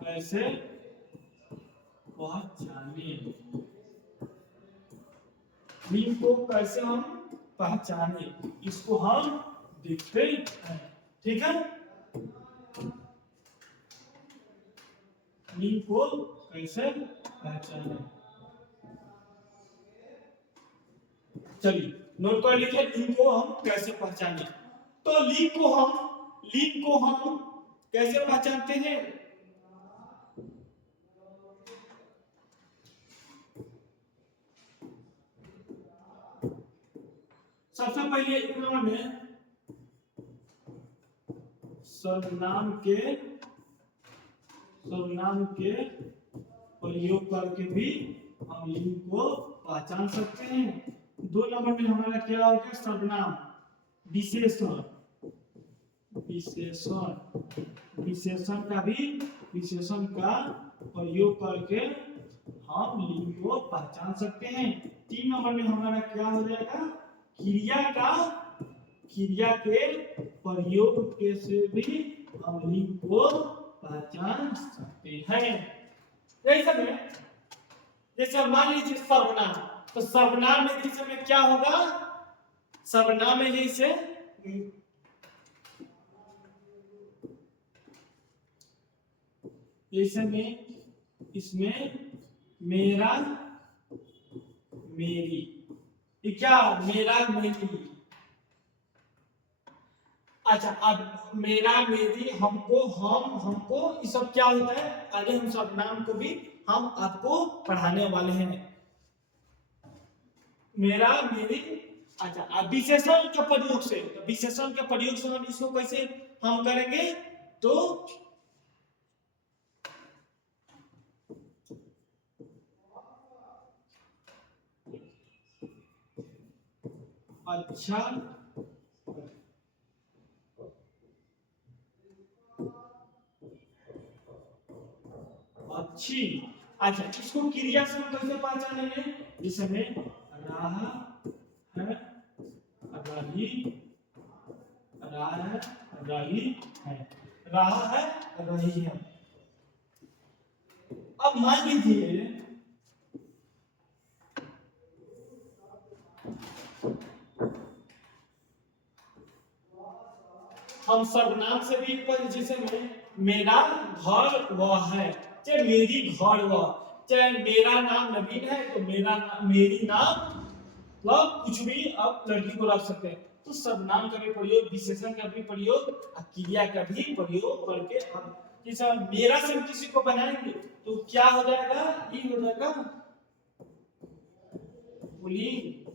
कैसे पहचाने, लिंग को कैसे हम पहचाने, इसको हम देखते हैं, ठीक है। लिंग को कैसे पहचाने, चलिए नोट कर लीजिए, लिंग को हम कैसे पहचाने। तो लिंग को हम कैसे पहचानते हैं, सबसे पहले एक नंबर में सर्वनाम के प्रयोग करके भी हम लिंग को पहचान सकते हैं। दो नंबर में हमारा क्या होगा, सर्वनाम, विशेषण, विशेषण का प्रयोग करके हम लिंग को पहचान सकते हैं। 3 नंबर में हमारा क्या हो जाएगा, क्रिया के प्रयोग के से भी हम लिंग को पहचान सकते हैं। जैसे मान लीजिए सर्वनाम, तो सर्वनाम में जैसे में क्या होगा, सर्वनाम में जैसे में इसमें मेरा मेरी, ये क्या, मेरा मेरी। अच्छा, अब मेरा मेरी हमको हम हमको ये सब क्या होता है, आगे हम सर्वनाम को भी हम आपको पढ़ाने वाले हैं। मेरा मेरी। अच्छा, अब विशेषण के प्रयोग से, तो विशेषण के प्रयोग से हम इसको कैसे हम करेंगे, तो अच्छा अच्छी। अच्छा, इसको क्रिया से हम कैसे पहचानेंगे, जिसमें रहा है, रही, रहा है, रही है, रहा है, रही है। अब मान लीजिए हम सर्वनाम से भी जैसे में मेरा घर वह है, चाहे मेरी घर वह, चाहे मेरा नाम नवीन है तो मेरा मेरी नाम, मतलब कुछ भी आप लड़की को रख सकते हैं। तो सर्वनाम का भी प्रयोग, विशेषण का भी प्रयोग, क्रिया का भी प्रयोग करके हम जैसे मेरा से किसी को बनाएंगे तो क्या हो जाएगा, ये हो जाएगा पुलिंग।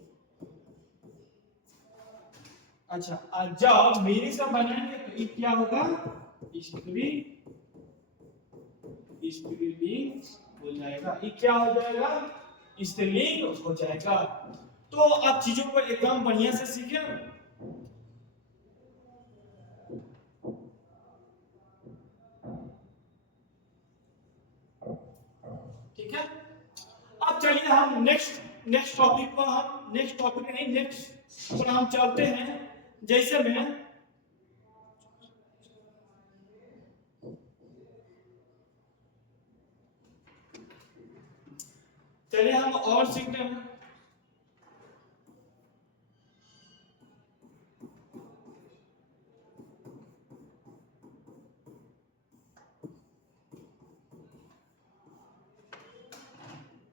अच्छा, जब मेरी से बनाएंगे तो ये क्या होगा, स्त्री, स्त्रीलिंग हो जाएगा। ये क्या हो जाएगा, स्त्रीलिंग हो जाएगा। तो आप चीजों को एकदम बढ़िया से सीखे। ठीक है, अब चलिए हम नेक्स्ट टॉपिक पर, हम नेक्स्ट टॉपिक नहीं, नेक्स्ट पर हम चलते हैं। जैसे में चलिए हम और सीखते हैं।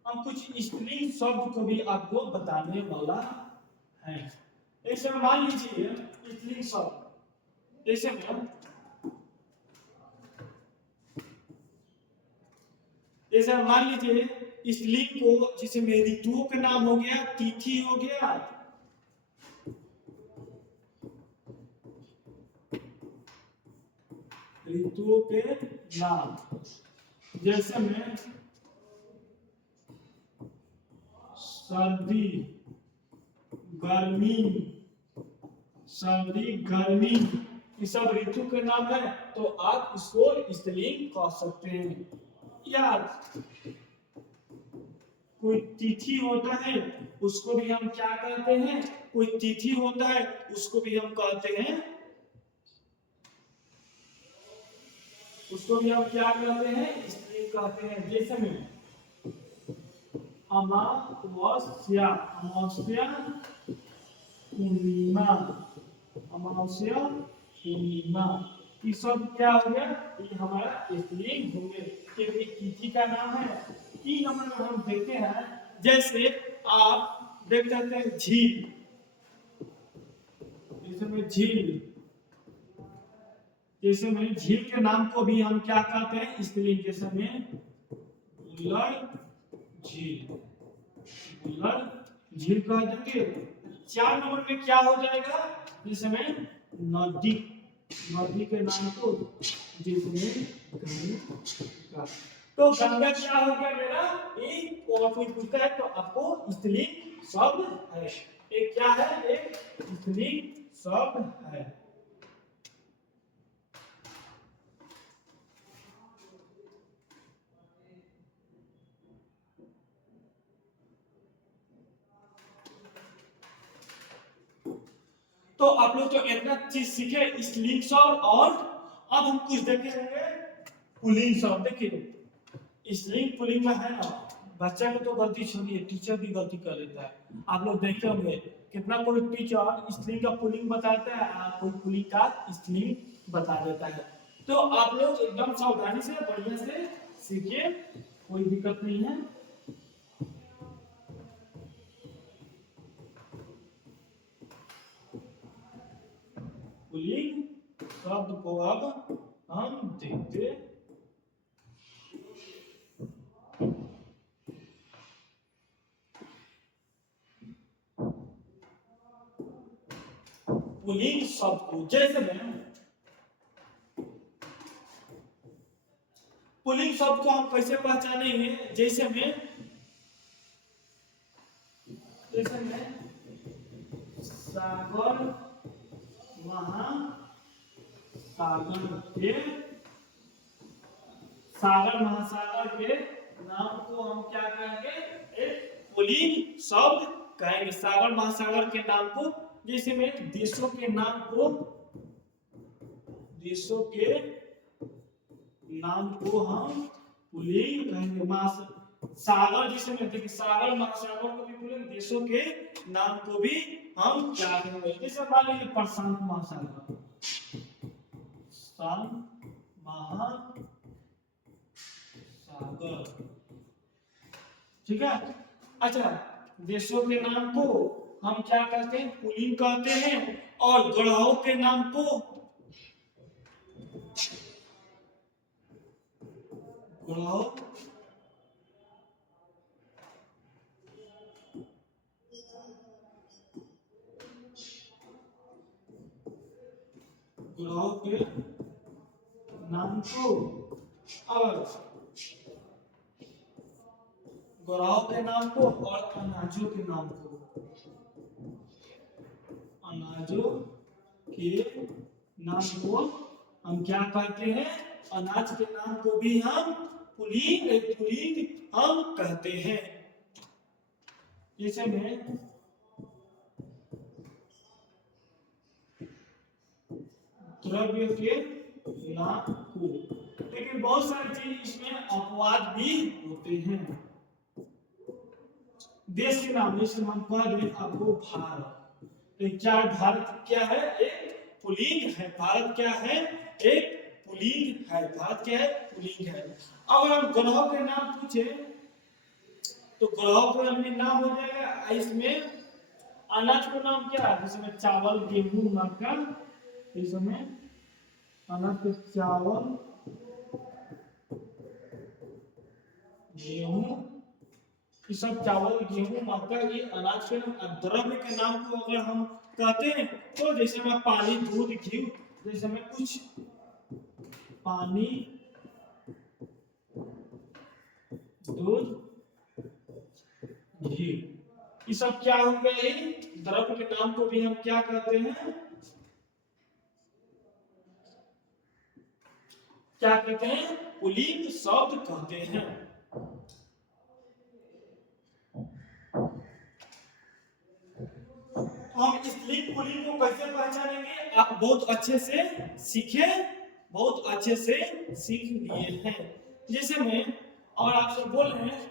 हम कुछ स्त्रीलिंग शब्द को भी आपको बताने वाला है। ऐसे में मान लीजिए स्त्रीलिंग शब्द, जैसे में जैसे मान लीजिए स्त्रीलिंग को, जैसे में ऋतुओं का नाम हो गया, तिथि हो गया, ऋतुओं के नाम, जैसे में सर्दी, गर्मी, सर्दी गर्मी, ये सब ऋतु के नाम है, तो आप इसको स्त्रीलिंग कह सकते हैं। या कोई तिथि होता है उसको भी हम क्या कहते हैं, कोई तिथि होता है उसको भी हम कहते हैं, उसको भी हम क्या कहते हैं, स्त्रीलिंग कहते हैं। जैसे में अमावस्या, अमावस्या, पूर्णिमा, अमावस्या, पूर्णिमा, ये सब क्या हो गया, ये हमारा स्त्रीलिंग हो गए, क्योंकि तिथि का नाम है। 3 नंबर में हम देखते हैं, जैसे आप देख सकते हैं झील, जैसे में झील, जैसे में झील के नाम को भी हम क्या कहते हैं, स्त्रीलिंग के समय बुल्लर झील, बुल्लर झील कह देंगे। 4 नंबर में क्या हो जाएगा, जिसमें नदी, नदी के नाम को, जिसमें गंगा, तो गंगा क्या हो गया मेरा, एक कोई पूछता है तो आपको स्त्रीलिंग शब्द है, एक क्या है, एक स्त्रीलिंग शब्द है। तो आप लोग तो इतना चीज सीखे स्त्रीलिंग शब्द, और अब हम कुछ देखे होंगे पुल्लिंग शब्द। देखिए स्त्रीलिंग पुल्लिंग में है ना, बच्चा को तो गलती छोड़िए, टीचर भी गलती कर लेता है। आप लोग देखे होंगे कितना कोई टीचर स्त्रीलिंग का पुल्लिंग बताता है और कोई पुल्लिंग का स्त्रीलिंग बता देता है। तो आप लोग एकदम सावधानी से बढ़िया से सीखिए, कोई दिक्कत नहीं है। पुल्लिंग शब्द को अब हम देखते पुल्लिंग शब्द को, जैसे में पुल्लिंग शब्द को हम कैसे पहचानेंगे, जैसे में सागर महासागर के नाम को हम क्या कहेंगे, एक पुल्लिंग शब्द कहेंगे। सागर महासागर के नाम को, जैसे में देशों के नाम को हम पुल्लिंग कहेंगे। सागर, जैसे में देखिए सागर महासागर को भी पुल्लिंग, देशों के नाम को भी हम क्या कहेंगे, जैसे मान लीजिए प्रशांत महासागर, ठीक है। अच्छा, देशों के नाम को हम क्या कहते हैं, पुल्लिंग कहते हैं, और ग्रहों के नाम को ग्रहों के नाम को, और ग्रहों के नाम को, और अनाजों के नाम को, हम क्या कहते हैं, अनाज के नाम को भी हम पुल्लिंग हम कहते हैं। जैसे में द्रव्य के नाम को, लेकिन बहुत सारी चीज इसमें अपवाद भी होते हैं। देश के नाम, जैसे हम कह दें आपको भारत, तो क्या भारत क्या है, एक पुल्लिंग है। भारत क्या है, एक पुल्लिंग है। भारत क्या है, पुल्लिंग है। अगर हम ग्रहों के नाम पूछे तो ग्रहों का नाम हो जाएगा, इसमें अनाज का नाम क्या है, जिसमें चावल गेहूं मक्का, इसमें अनाज के चावल गेहूं, ये सब चावल गेहूं मक्का, ये अनाज के नाम। द्रव्य के नाम को अगर हम कहते हैं तो जैसे में पानी दूध घी, जैसे में कुछ पानी दूध घी, ये सब क्या हो गया, द्रव्य के नाम को भी हम क्या कहते हैं, क्या कहते हैं, पुल्लिंग शब्द कहते हैं। हम स्त्रीलिंग पुल्लिंग को कैसे पहचानेंगे, आप बहुत अच्छे से सीखे, बहुत अच्छे से सीख लिए हैं। जैसे मैं और आपसे बोल रहे हैं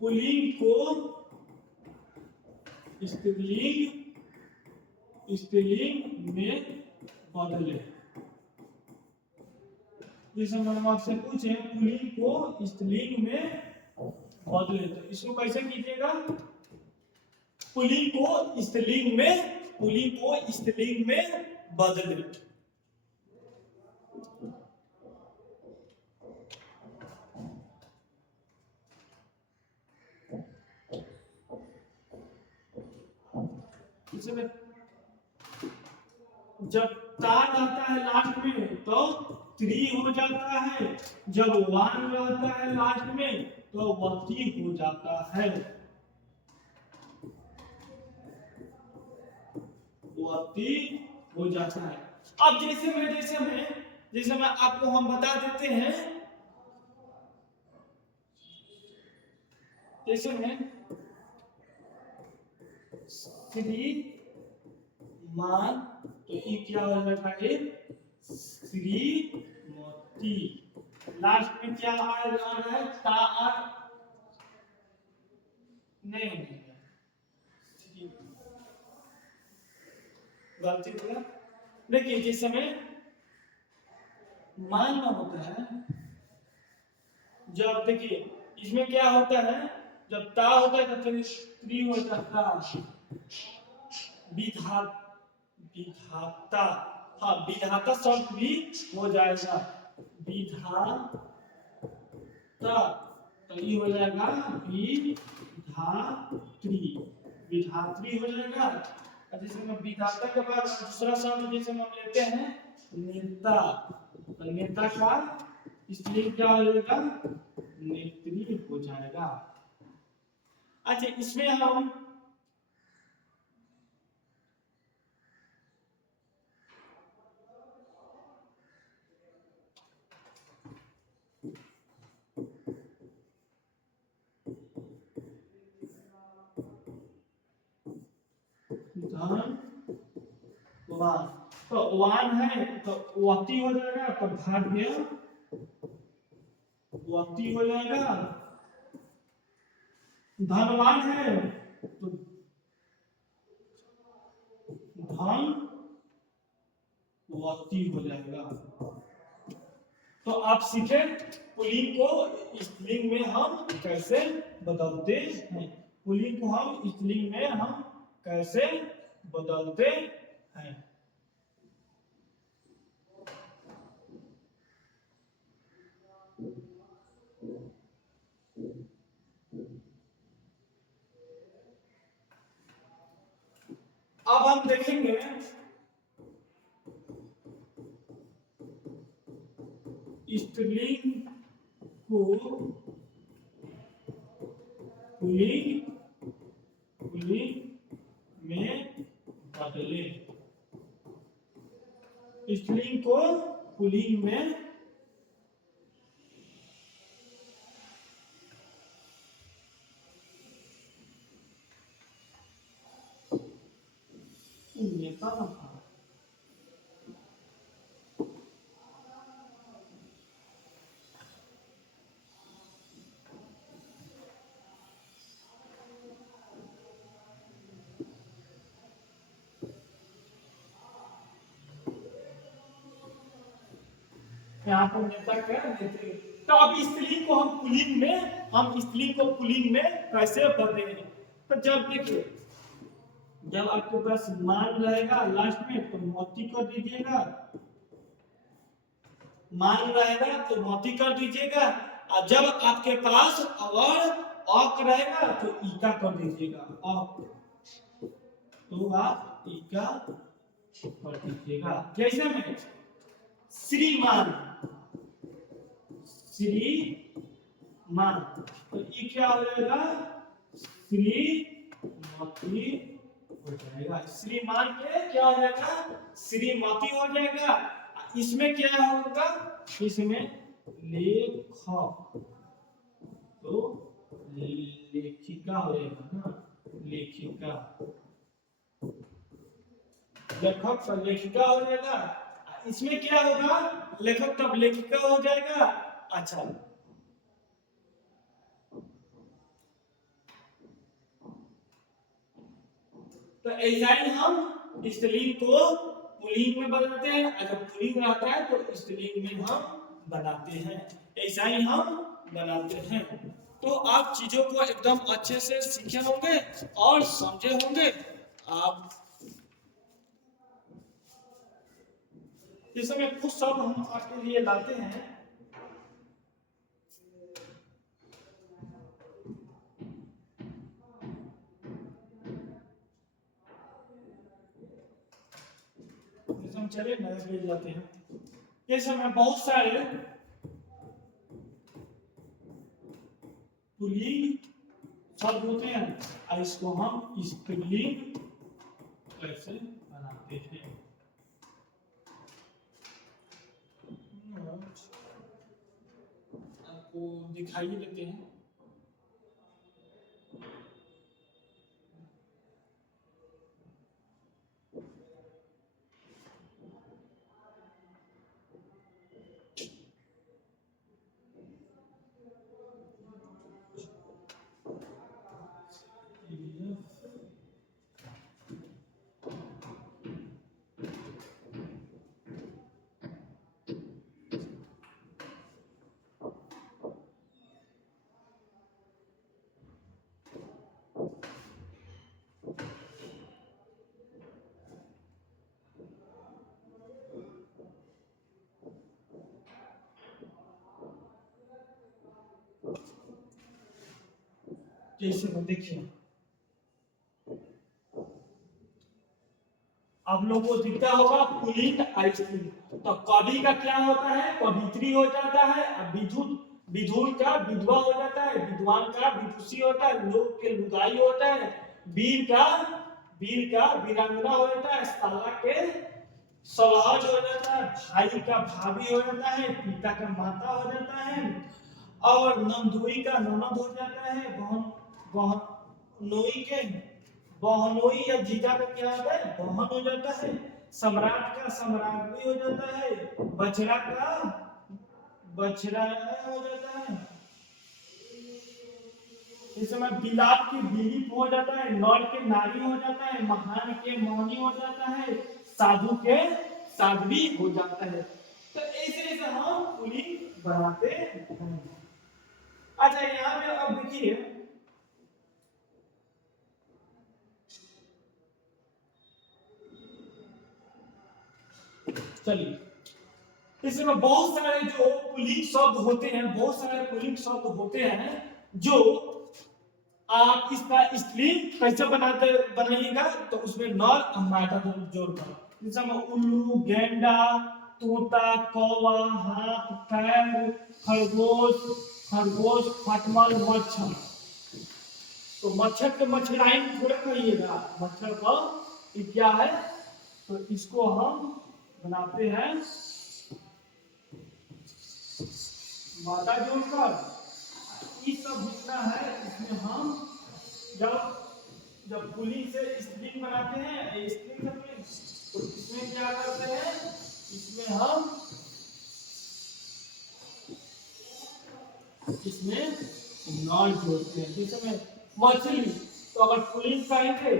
पुल्लिंग को स्त्रीलिंग में बदले, जैसे मैंने आपसे पूछे पुल्लिंग को स्त्रीलिंग में बदले, तो इसको कैसे कीजिएगा, पुल्लिंग को स्त्रीलिंग में बदले। इसमें जब तार रहता है लास्ट में तो 3 हो जाता है, जब 1 रहता है लास्ट में तो 1 हो जाता है, 1 हो जाता है। अब जैसे मैं आपको हम बता देते हैं जैसे में श्रीमान, तो ये क्या हो जाएगा, ये श्रीमती। लास्ट में क्या आ रहा है, ता आ नहीं है, गलती हो गया। देखिए जिस समय मान में होता है, जब देखिए इसमें क्या होता है, जब ता होता है तब स्त्री हो जाता, विधा विधाता, हाँ विधाता शब्द भी हो जाएगा, विधाता, तो ये हो जाएगा विधात्री, विधात्री हो जाएगा। जैसे हम विधाता के बाद दूसरा शब्द जैसे हम लेते हैं नेता, तो नेता का स्त्रीलिंग क्या हो जाएगा, नेत्री हो जाएगा। अच्छा इसमें हम धन वान, तो वान है तो वती हो जाएगा, तो भाग्य वती हो जाएगा। धनवान है तो धन वती हो जाएगा। तो आप सीखे पुल्लिंग को स्त्रीलिंग में हम कैसे बदलते हैं, पुल्लिंग को हम स्त्रीलिंग में हम कैसे बदलते हैं। अब हम देखेंगे स्त्रीलिंग को पुल्लिंग में बदले, स्त्रीलिंग को पुल्लिंग में नेता था। यहाँ पर नेता क्या नेत्री। तो अब स्त्रीलिंग को हम पुल्लिंग में, हम स्त्रीलिंग को पुल्लिंग में कैसे बदलेंगे, तो जब देखिए जब आपके पास मान रहेगा लास्ट में तो मोती कर दीजिएगा, मान रहेगा तो मोती कर दीजिएगा, और जब आपके पास अगर अक रहेगा तो ईका कर दीजिएगा, अक तो आप ईका कर दीजिएगा। जैसे में श्रीमान, श्रीमान, तो ये क्या हो जाएगा, श्रीमती हो जाएगा। श्रीमान के क्या हो जाएगा, श्रीमती हो जाएगा। इसमें क्या होगा, इसमें लेखक तो लेखिका हो जाएगा ना, लेखिका, लेखक तो लेखिका हो जाएगा। इसमें क्या होगा, लेखक तब लेखिका हो जाएगा। अच्छा तो ऐसा ही हम स्त्रीलिंग को पुल्लिंग में बदलते हैं, अगर पुल्लिंग रहता है तो स्त्रीलिंग में हम बनाते हैं, ऐसा ही हम बनाते हैं। तो आप चीजों को एकदम अच्छे से सीखे होंगे और समझे होंगे। आप इस समय कुछ शब्द हम आपके लिए लाते हैं, हम चले नए पेज लाते हैं। इस समय बहुत सारे पुल्लिंग शब्द होते हैं और इसको हम स्त्रीलिंग कैसे बनाते हैं। आपको दिखाई देते हैं। जैसे में देखिए आप लोगों को दिखता होगा पुलिंग आइसक्रीम, तो कवि का क्या होता है, कवित्री हो जाता है, विधुर का विधवा हो जाता है, विद्वान का विदुषी होता है, लोग के लुगाई होता है, वीर का वीरांगना हो जाता है, साला के सलहज हो जाता है, भाई का भाभी हो जाता है, पिता का माता हो जाता है, और नंदोई का ननद हो जाता है, बहनोई के बहनोई या जीजा का क्या होता है, बहन हो जाता है, सम्राट का सम्राट भी हो जाता है, बछड़ा का बछड़ा हो जाता है, इस समय बिलाप की बिलीप हो जाता है, नर के नारी हो जाता है, महान के मोहनी हो जाता है, साधु के साध्वी हो जाता है। तो ऐसे ऐसे हम पुलिंग बनाते हैं। अच्छा यहाँ पे अब देखिए चलिए इसमें बहुत सारे जो पुलिंग शब्द होते हैं, बहुत सारे पुलिंग शब्द होते हैं जो आप इसका स्त्रीलिंग कैसे बनाइएगा, तो उसमें नर और मादा जोड़कर, जैसे उल्लू, गेंडा, तोता, कौवा, हाथ, पैर, खरगोश, खटमल, मच्छर। तो मच्छर के मच्छराई थोड़ा कहिएगा, मच्छर का ये क्या है, तो इसको हम बनाते हैं मादा जोड़कर। ये सब जितना है इसमें हम जब पुलिंग से स्त्रीलिंग बनाते हैं, स्त्रीलिंग से पुलिंग, तो इसमें क्या करते हैं, इसमें हम इसमें नर जोड़ते हैं। जैसे मछली, तो अगर पुलिंग कहेंगे,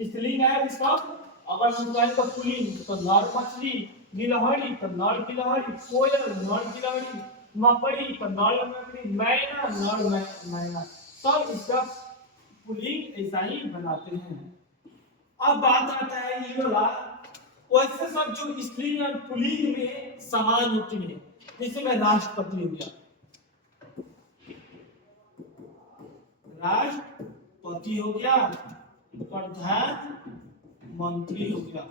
स्त्रीलिंग है इसका, अगर हम कहें तो पुलिंग तो नर मछली, गिलहरी तो नर गिलहरी, कोयल नर गिलहरी, मकड़ी तो नर मकड़ी, मैना नर मैना, सब इसका पुलिंग ऐसा ही बनाते हैं। अब बात आता है ये वाला, वैसे सब जो स्त्रीलिंग और पुलिंग में समान होती है, जैसे में राष्ट्रपति हो गया, राष्ट्रपति हो गया, प्रधानमंत्री हो गया।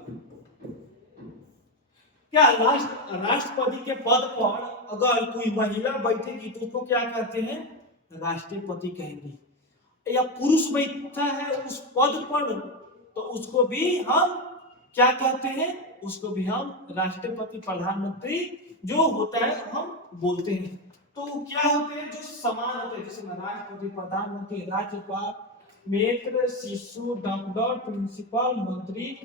क्या राष्ट्रपति के पद पर अगर कोई महिला बैठेगी तो उसको क्या कहते हैं, राष्ट्रपति कहेंगे, या पुरुष बैठा है उस पद पर तो उसको भी हम क्या कहते हैं, उसको भी हम राष्ट्रपति प्रधानमंत्री जो होता है हम बोलते हैं। तो क्या होते हैं जो समान होते हैं, जैसे राष्ट्रपति, प्रधानमंत्री, राज्यपाल, मेत्र, शिशु, डॉक्टर, प्रिंसिपल, मंत्री,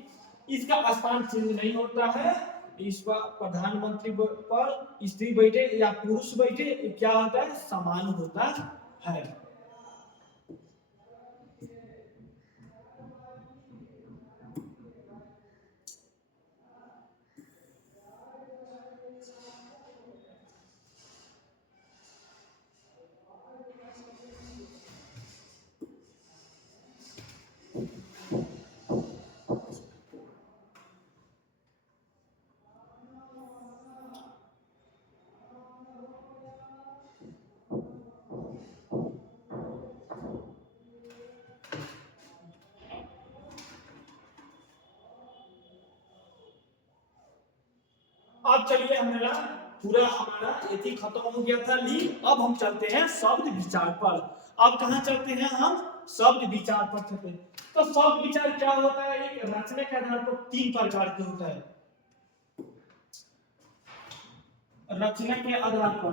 इसका स्थान चेंज नहीं होता है। इस पर प्रधानमंत्री पर स्त्री बैठे या पुरुष बैठे क्या होता है, समान होता है। अब चलिए हमारा पूरा हमारा एथी खत्म हो गया था ली, अब हम चलते हैं शब्द विचार पर। अब कहाँ चलते हैं, हम शब्द विचार पर चलते हैं। तो शब्द विचार क्या होता है, एक रचना के आधार पर तीन प्रकार के होता है। रचना के आधार पर,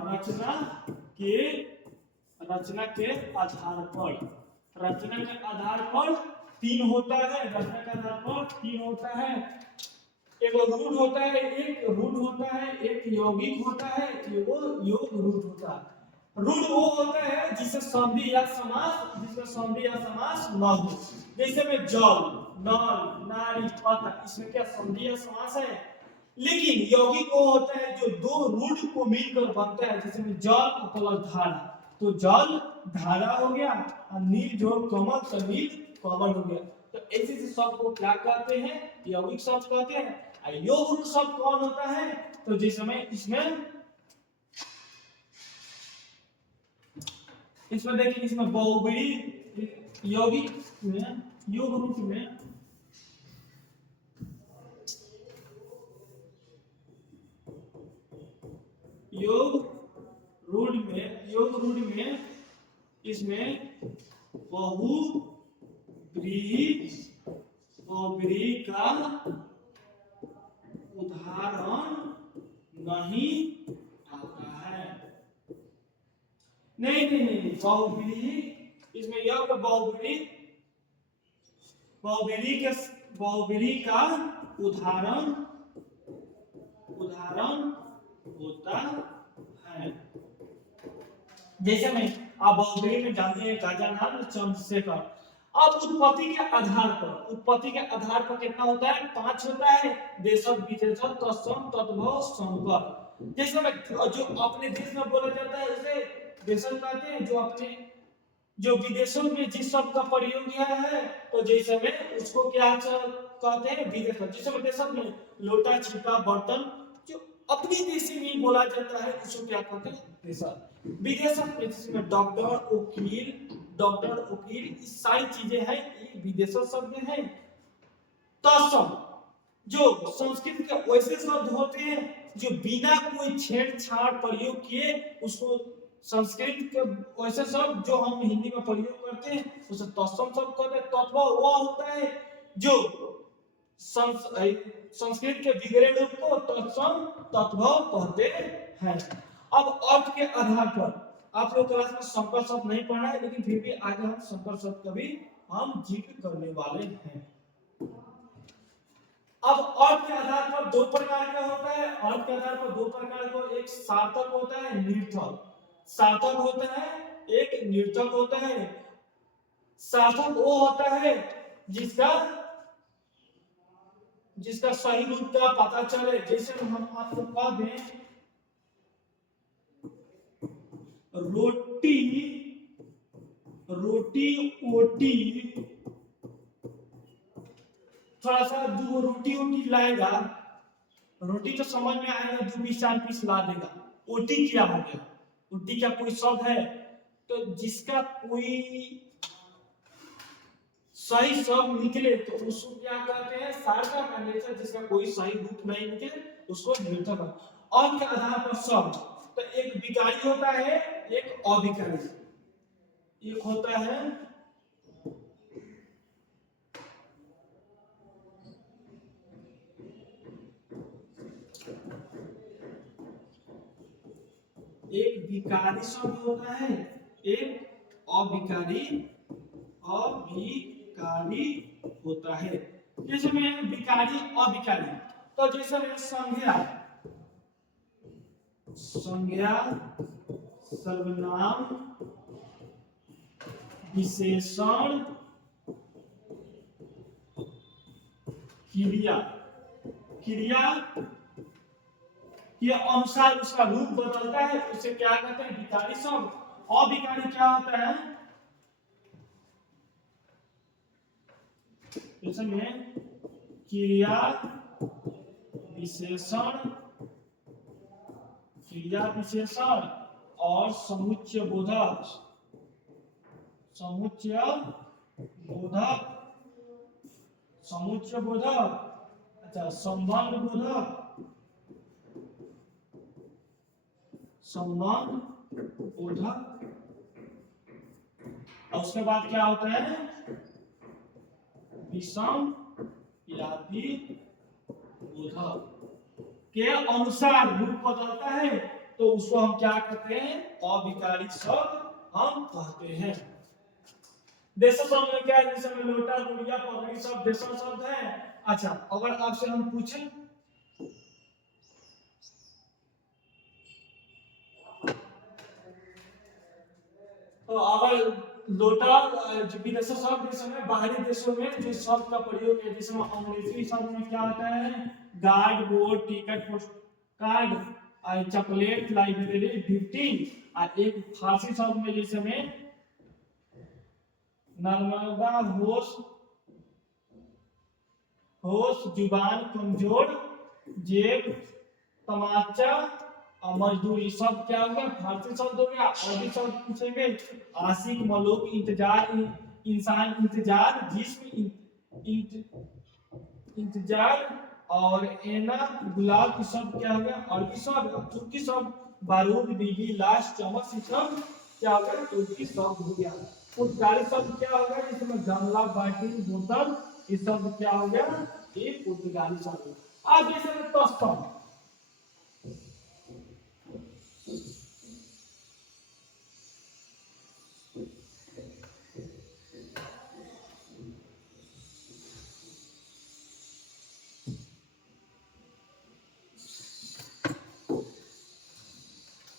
रचना के आधार पर तीन होता है, रचना के आधार पर तीन होता है। एक रूढ़ होता है, एक यौगिक होता है, एक योग रूढ़ होता है। रूढ़ वो होता है जिसमें संधि या समास न हो, जैसे में जल, नल, नारी, पता, इसमें क्या संधि या समास है। लेकिन यौगिक वो होता है जो दो रूढ़ को मिलकर बनता है, जैसे में जल प्लस धारा, तो जल धारा हो गया, और नील जो कमल, तो नील कमल हो गया। तो ऐसे शब्द को क्या कहते हैं, यौगिक शब्द कहते हैं। योग रूढ़ शब्द कौन होता है, तो जिस समय इसमें देखिए, इसमें बहुब्रीहि यौगिक में, योग रूट में योग रूट में इसमें बहुव्रीहि का उदाहरण नहीं आता है। नहीं, बहुव्रीहि इसमें योग बहुव्रीहि का उदाहरण होता है। जैसे में आप बहुव्रीहि में जानते हैं गजानन चंद्रशेखर। अब उत्पत्ति के आधार पर कितना होता है? 5 होता है। देशज, विदेशज, तत्सम, तद्भव, संकर। जैसे में जो अपने देश में बोला जाता है उसे देशज कहते हैं, जो विदेशों में जिस शब्द का प्रयोग किया है तो जैसे में उसको क्या कहते हैं? विदेशज। जैसे में देशज में लोटा, छिपा, बर्तन जो अपनी देशी में बोला जाता है उसको क्या कहते हैं? देशज। विदेशज में जिसमें डॉक्टर, वकील ये सारी चीजें हैं, ये विदेशज शब्द हैं। तत्सम जो संस्कृत के वैसे शब्द होते हैं जो बिना कोई छेड़छाड़ प्रयोग किए, उसको संस्कृत के वैसे शब्द जो हम हिंदी में प्रयोग करते हैं उसे तत्सम शब्द कहते हैं। तत्व वो होता है जो संस्कृत के बिगड़े रूप को तत्सम, तत्व कहते हैं। अब अर्थ के आधार पर आप लोग क्लास में संकर शब्द नहीं पढ़ना है, लेकिन फिर भी आगे हम संकर शब्द का भी हम जिक्र करने वाले हैं। अब अर्थ के आधार पर 2 प्रकार का होता है। अर्थ के आधार पर 2 प्रकार को, एक सार्थक होता है, निर्थक। सार्थक होता है, एक निर्थक होता है। सार्थक वो होता है जिसका सही रूप का पता चले। जैसे हम आपको कह दें रोटी, ओटी, थोड़ा सा 2 रोटी लाएगा, रोटी तो समझ में आएगा, 2 पीस 4 पीस ला देगा। ओटी क्या हो गया? ओटी क्या कोई शब्द है? तो जिसका कोई सही शब्द निकले तो उसको क्या कहते हैं? सार्थक। जिसका कोई सही रूप नहीं निकले उसको निर्थक। अर्थ के आधार पर शब्द तो एक विकारी होता है, एक अविकारी। एक होता है एक विकारी शब्द होता है, एक अविकारी होता है। जैसे में विकारी, अविकारी, तो जैसे में संज्ञा, सर्वनाम, विशेषण, क्रिया के अनुसार उसका रूप बदलता है, उसे क्या कहते हैं? विकारी शब्द। अविकारी क्या होता है? इसमें क्रिया विशेषण और समुच्चय बोधक, अच्छा, संबंध बोधक। और उसके बाद क्या होता है? विषम बोधक के अनुसार रूप बदलता है तो उसको हम क्या कहते हैं? अविकारी शब्द हम कहते हैं। देशज शब्द में क्या है? जैसे में लोटा, गुड़िया, पगड़ी सब देशज शब्द है। अच्छा, अगर आपसे हम पूछें तो अगर लोटा विदेशी शब्द जैसे में बाहरी देशों में जो शब्द का प्रयोग है, जैसे अंग्रेजी शब्द में क्या होता है? Guard, board, ticket, post card, chocolate, library, duty. और एक फारसी शब्द में जैसे में नर्मदा, होश, जुबान, कमजोर, जेब, तमाचा और मजदूरी। सब क्या हो गया? फारसी शब्द हो गया। अरबी शब्द पूछेंगे आशिक, मलूक, इंतजार, इंसान, इंतजार, जिस्म, इंतजार और एना, गुलाब, ये सब क्या हो गया अरबी शब्द। तुर्की शब्द बारूद, बीबी, लाश, चमच, ये सब क्या हो गया तुर्की शब्द हो गया। पुर्तगाली शब्द क्या हो गया, इसमें गमला, बाल्टी, बोतल, ये सब क्या हो गया, ये पुर्तगाली शब्द। अब जैसे तस्तम,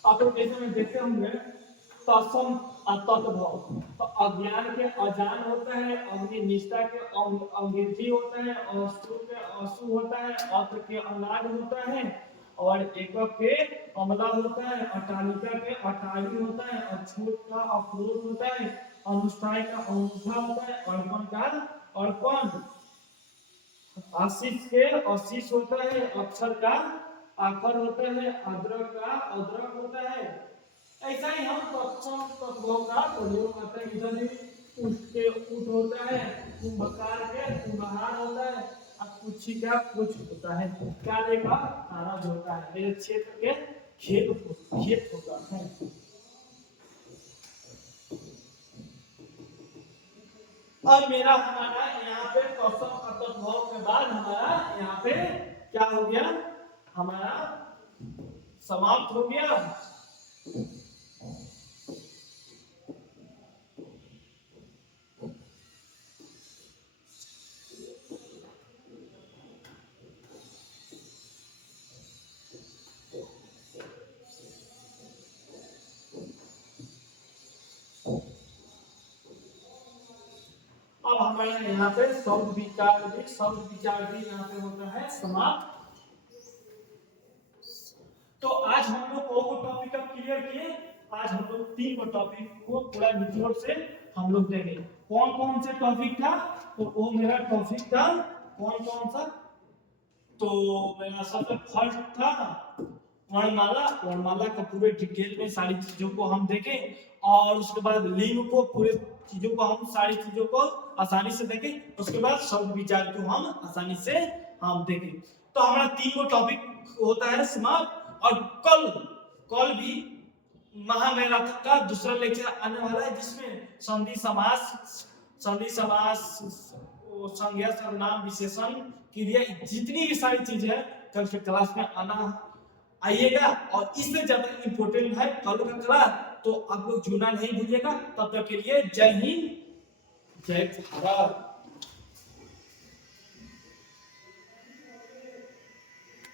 आप लोग जैसे में देखते होंगे तत्सम तत्व, तो अज्ञान के अजान होता है, अग्नि निष्ठा के अंगेजी होता है, असु के असु होता है, अत्र के अनाज होता है, और एकक के अमला होता है, अटालिका के अटाली होता है, अछूत का अफरोज होता है, अनुष्ठाय का अंगूठा होता है, अर्पण का अर्पण, आशीष के आशीष होता है, अक्षर का आखर होता है, अदरक का अदरक होता है। ऐसा ही हम तत्वों का प्रयोग करते हैं। इधर भी उठ के उठ होता है, कुंभकार के कुम्हार होता है, और कुछी का कुछ होता है, काले का अनाज होता है, मेरे क्षेत्र के खेत होता है। और मेरा हमारा यहाँ पे कौशल तत्वों के बाद हमारा यहाँ पे क्या हो गया, हमारा समाप्त हो गया। अब हमारे यहाँ पे शब्द विचार भी यहाँ पे होता है समाप्त। तो आज हम लोग को टॉपिक अब क्लियर किए। आज हम लोग 3 को टॉपिक को पूरा निचोड़ से हम लोग देंगे। कौन कौन से टॉपिक था, तो वो मेरा टॉपिक था कौन कौन सा, तो मेरा सबसे फर्स्ट था वर्णमाला। वर्णमाला का पूरे डिटेल में सारी चीजों को हम देखें, और उसके बाद लिंग को पूरे चीजों को हम सारी चीजों को आसानी से देखें। उसके बाद शब्द विचार को हम आसानी से हम देखें। तो हमारा 3 को टॉपिक होता है समाप्त। और कल भी महामैराथन का दूसरा लेक्चर आने वाला है, जिसमें संधि समास, संज्ञा, सर्वनाम, विशेषण, क्रिया, जितनी भी सारी चीजें हैं कल के क्लास में आइएगा। और इससे ज्यादा इंपॉर्टेंट है कल का क्लास, तो आप लोग जुड़ना नहीं भूलिएगा। तब तक के लिए जय हिंद, जय भारत।